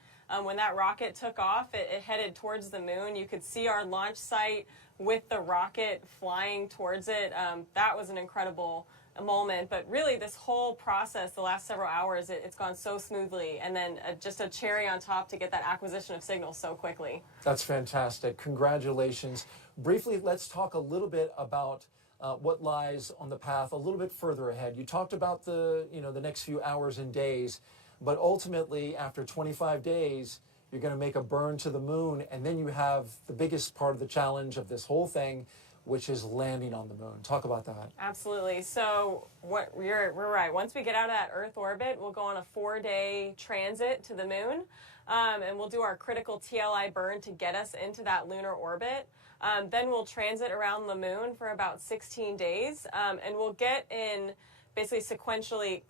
When that rocket took off, it headed towards the moon. You could see our launch site with the rocket flying towards it. That was an incredible moment, but really this whole process, the last several hours, it's gone so smoothly, and then just a cherry on top to get that acquisition of signal so quickly. That's fantastic. Congratulations. Briefly, let's talk a little bit about what lies on the path a little bit further ahead. You talked about the next few hours and days, but ultimately after 25 days, you're going to make a burn to the moon, and then you have the biggest part of the challenge of this whole thing, which is landing on the moon. Talk about that. Absolutely. So we're right. Once we get out of that Earth orbit, we'll go on a 4-day transit to the moon, and we'll do our critical TLI burn to get us into that lunar orbit. Then we'll transit around the moon for about 16 days, and we'll get in basically sequentially,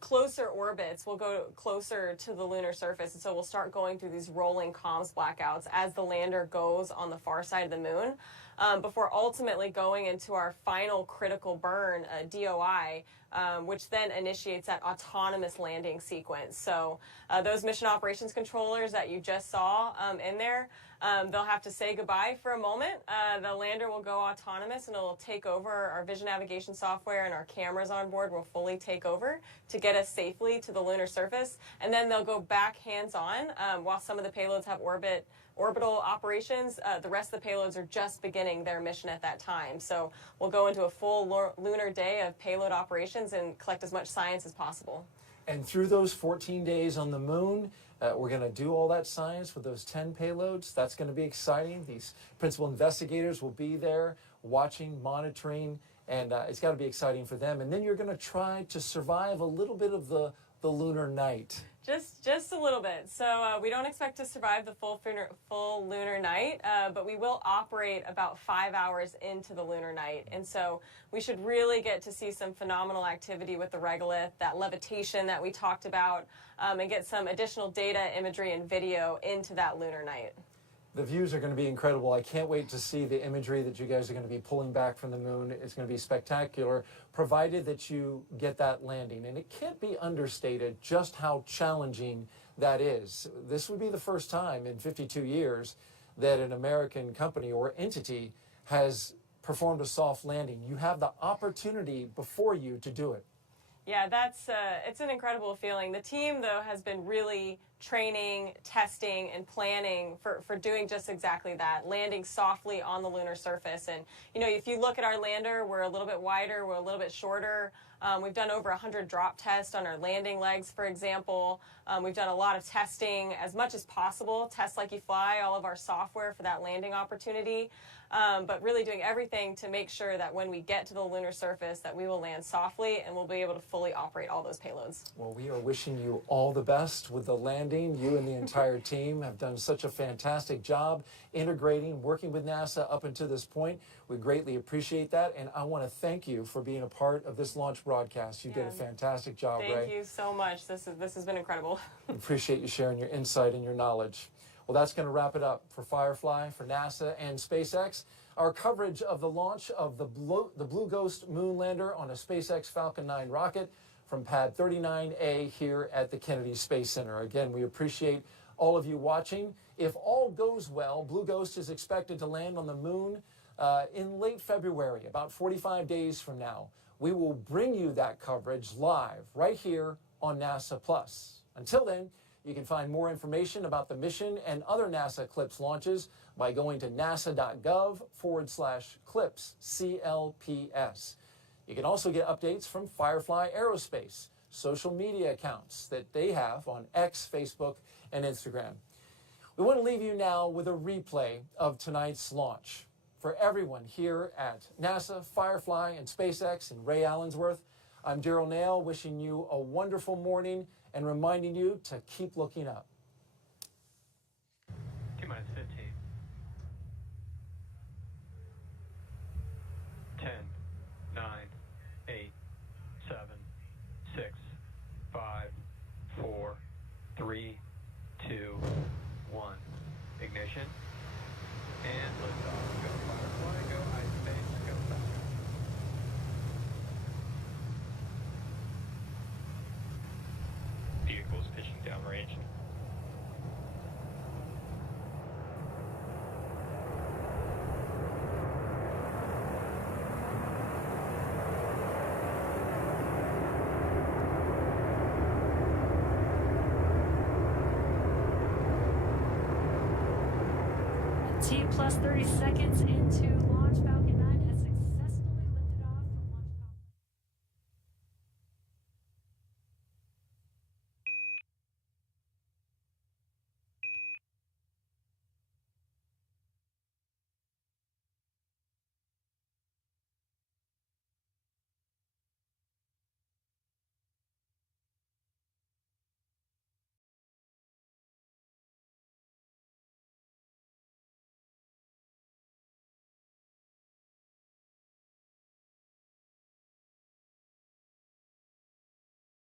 closer orbits. We'll go closer to the lunar surface, and so we'll start going through these rolling comms blackouts as the lander goes on the far side of the moon, before ultimately going into our final critical burn, DOI, which then initiates that autonomous landing sequence. So those mission operations controllers that you just saw in there, they'll have to say goodbye for a moment. The lander will go autonomous, and it'll take over. Our vision navigation software and our cameras on board will fully take over to get us safely to the lunar surface. And then they'll go back hands-on while some of the payloads have orbital operations. The rest of the payloads are just beginning their mission at that time. So we'll go into a full lunar day of payload operations and collect as much science as possible. And through those 14 days on the moon, we're going to do all that science with those 10 payloads. That's going to be exciting. These principal investigators will be there watching, monitoring, and it's got to be exciting for them. And then you're going to try to survive a little bit of the lunar night. Just a little bit. So we don't expect to survive the full lunar night, but we will operate about 5 hours into the lunar night. And so we should really get to see some phenomenal activity with the regolith, that levitation that we talked about, and get some additional data, imagery, and video into that lunar night. The views are going to be incredible. I can't wait to see the imagery that you guys are going to be pulling back from the moon. It's going to be spectacular, provided that you get that landing. And it can't be understated just how challenging that is. This would be the first time in 52 years that an American company or entity has performed a soft landing. You have the opportunity before you to do it. Yeah, it's an incredible feeling. The team, though, has been really training, testing, and planning for doing just exactly that, landing softly on the lunar surface. And, you know, if you look at our lander, we're a little bit wider, we're a little bit shorter. We've done over 100 drop tests on our landing legs, for example. We've done a lot of testing as much as possible, test like you fly, all of our software for that landing opportunity. But really doing everything to make sure that when we get to the lunar surface that we will land softly and we'll be able to fully operate all those payloads. Well, we are wishing you all the best with the landing. You and the entire team have done such a fantastic job integrating, working with NASA up until this point. We greatly appreciate that, and I want to thank you for being a part of this launch broadcast. You did a fantastic job, Ray. Thank you so much. This has been incredible. Appreciate you sharing your insight and your knowledge. Well, that's going to wrap it up for Firefly, for NASA, and SpaceX. Our coverage of the launch of the Blue Ghost moon lander on a SpaceX Falcon 9 rocket from Pad 39A here at the Kennedy Space Center. Again, we appreciate all of you watching. If all goes well, Blue Ghost is expected to land on the moon in late February, about 45 days from now. We will bring you that coverage live right here on NASA Plus. Until then, you can find more information about the mission and other NASA CLPS launches by going to nasa.gov/CLPS, CLPS. You can also get updates from Firefly Aerospace, social media accounts that they have on X, Facebook, and Instagram. We want to leave you now with a replay of tonight's launch. For everyone here at NASA, Firefly, and SpaceX in Ray Allensworth, I'm Daryl Nail, wishing you a wonderful morning and reminding you to keep looking up. T-minus 15. 10, 9, 8, 7, 6, 5, 4, 3, 2, 1. Ignition. And liftoff. Go Firefly, go iSpace, go Falcon. Vehicles pitching downrange. T plus 30 seconds into launch.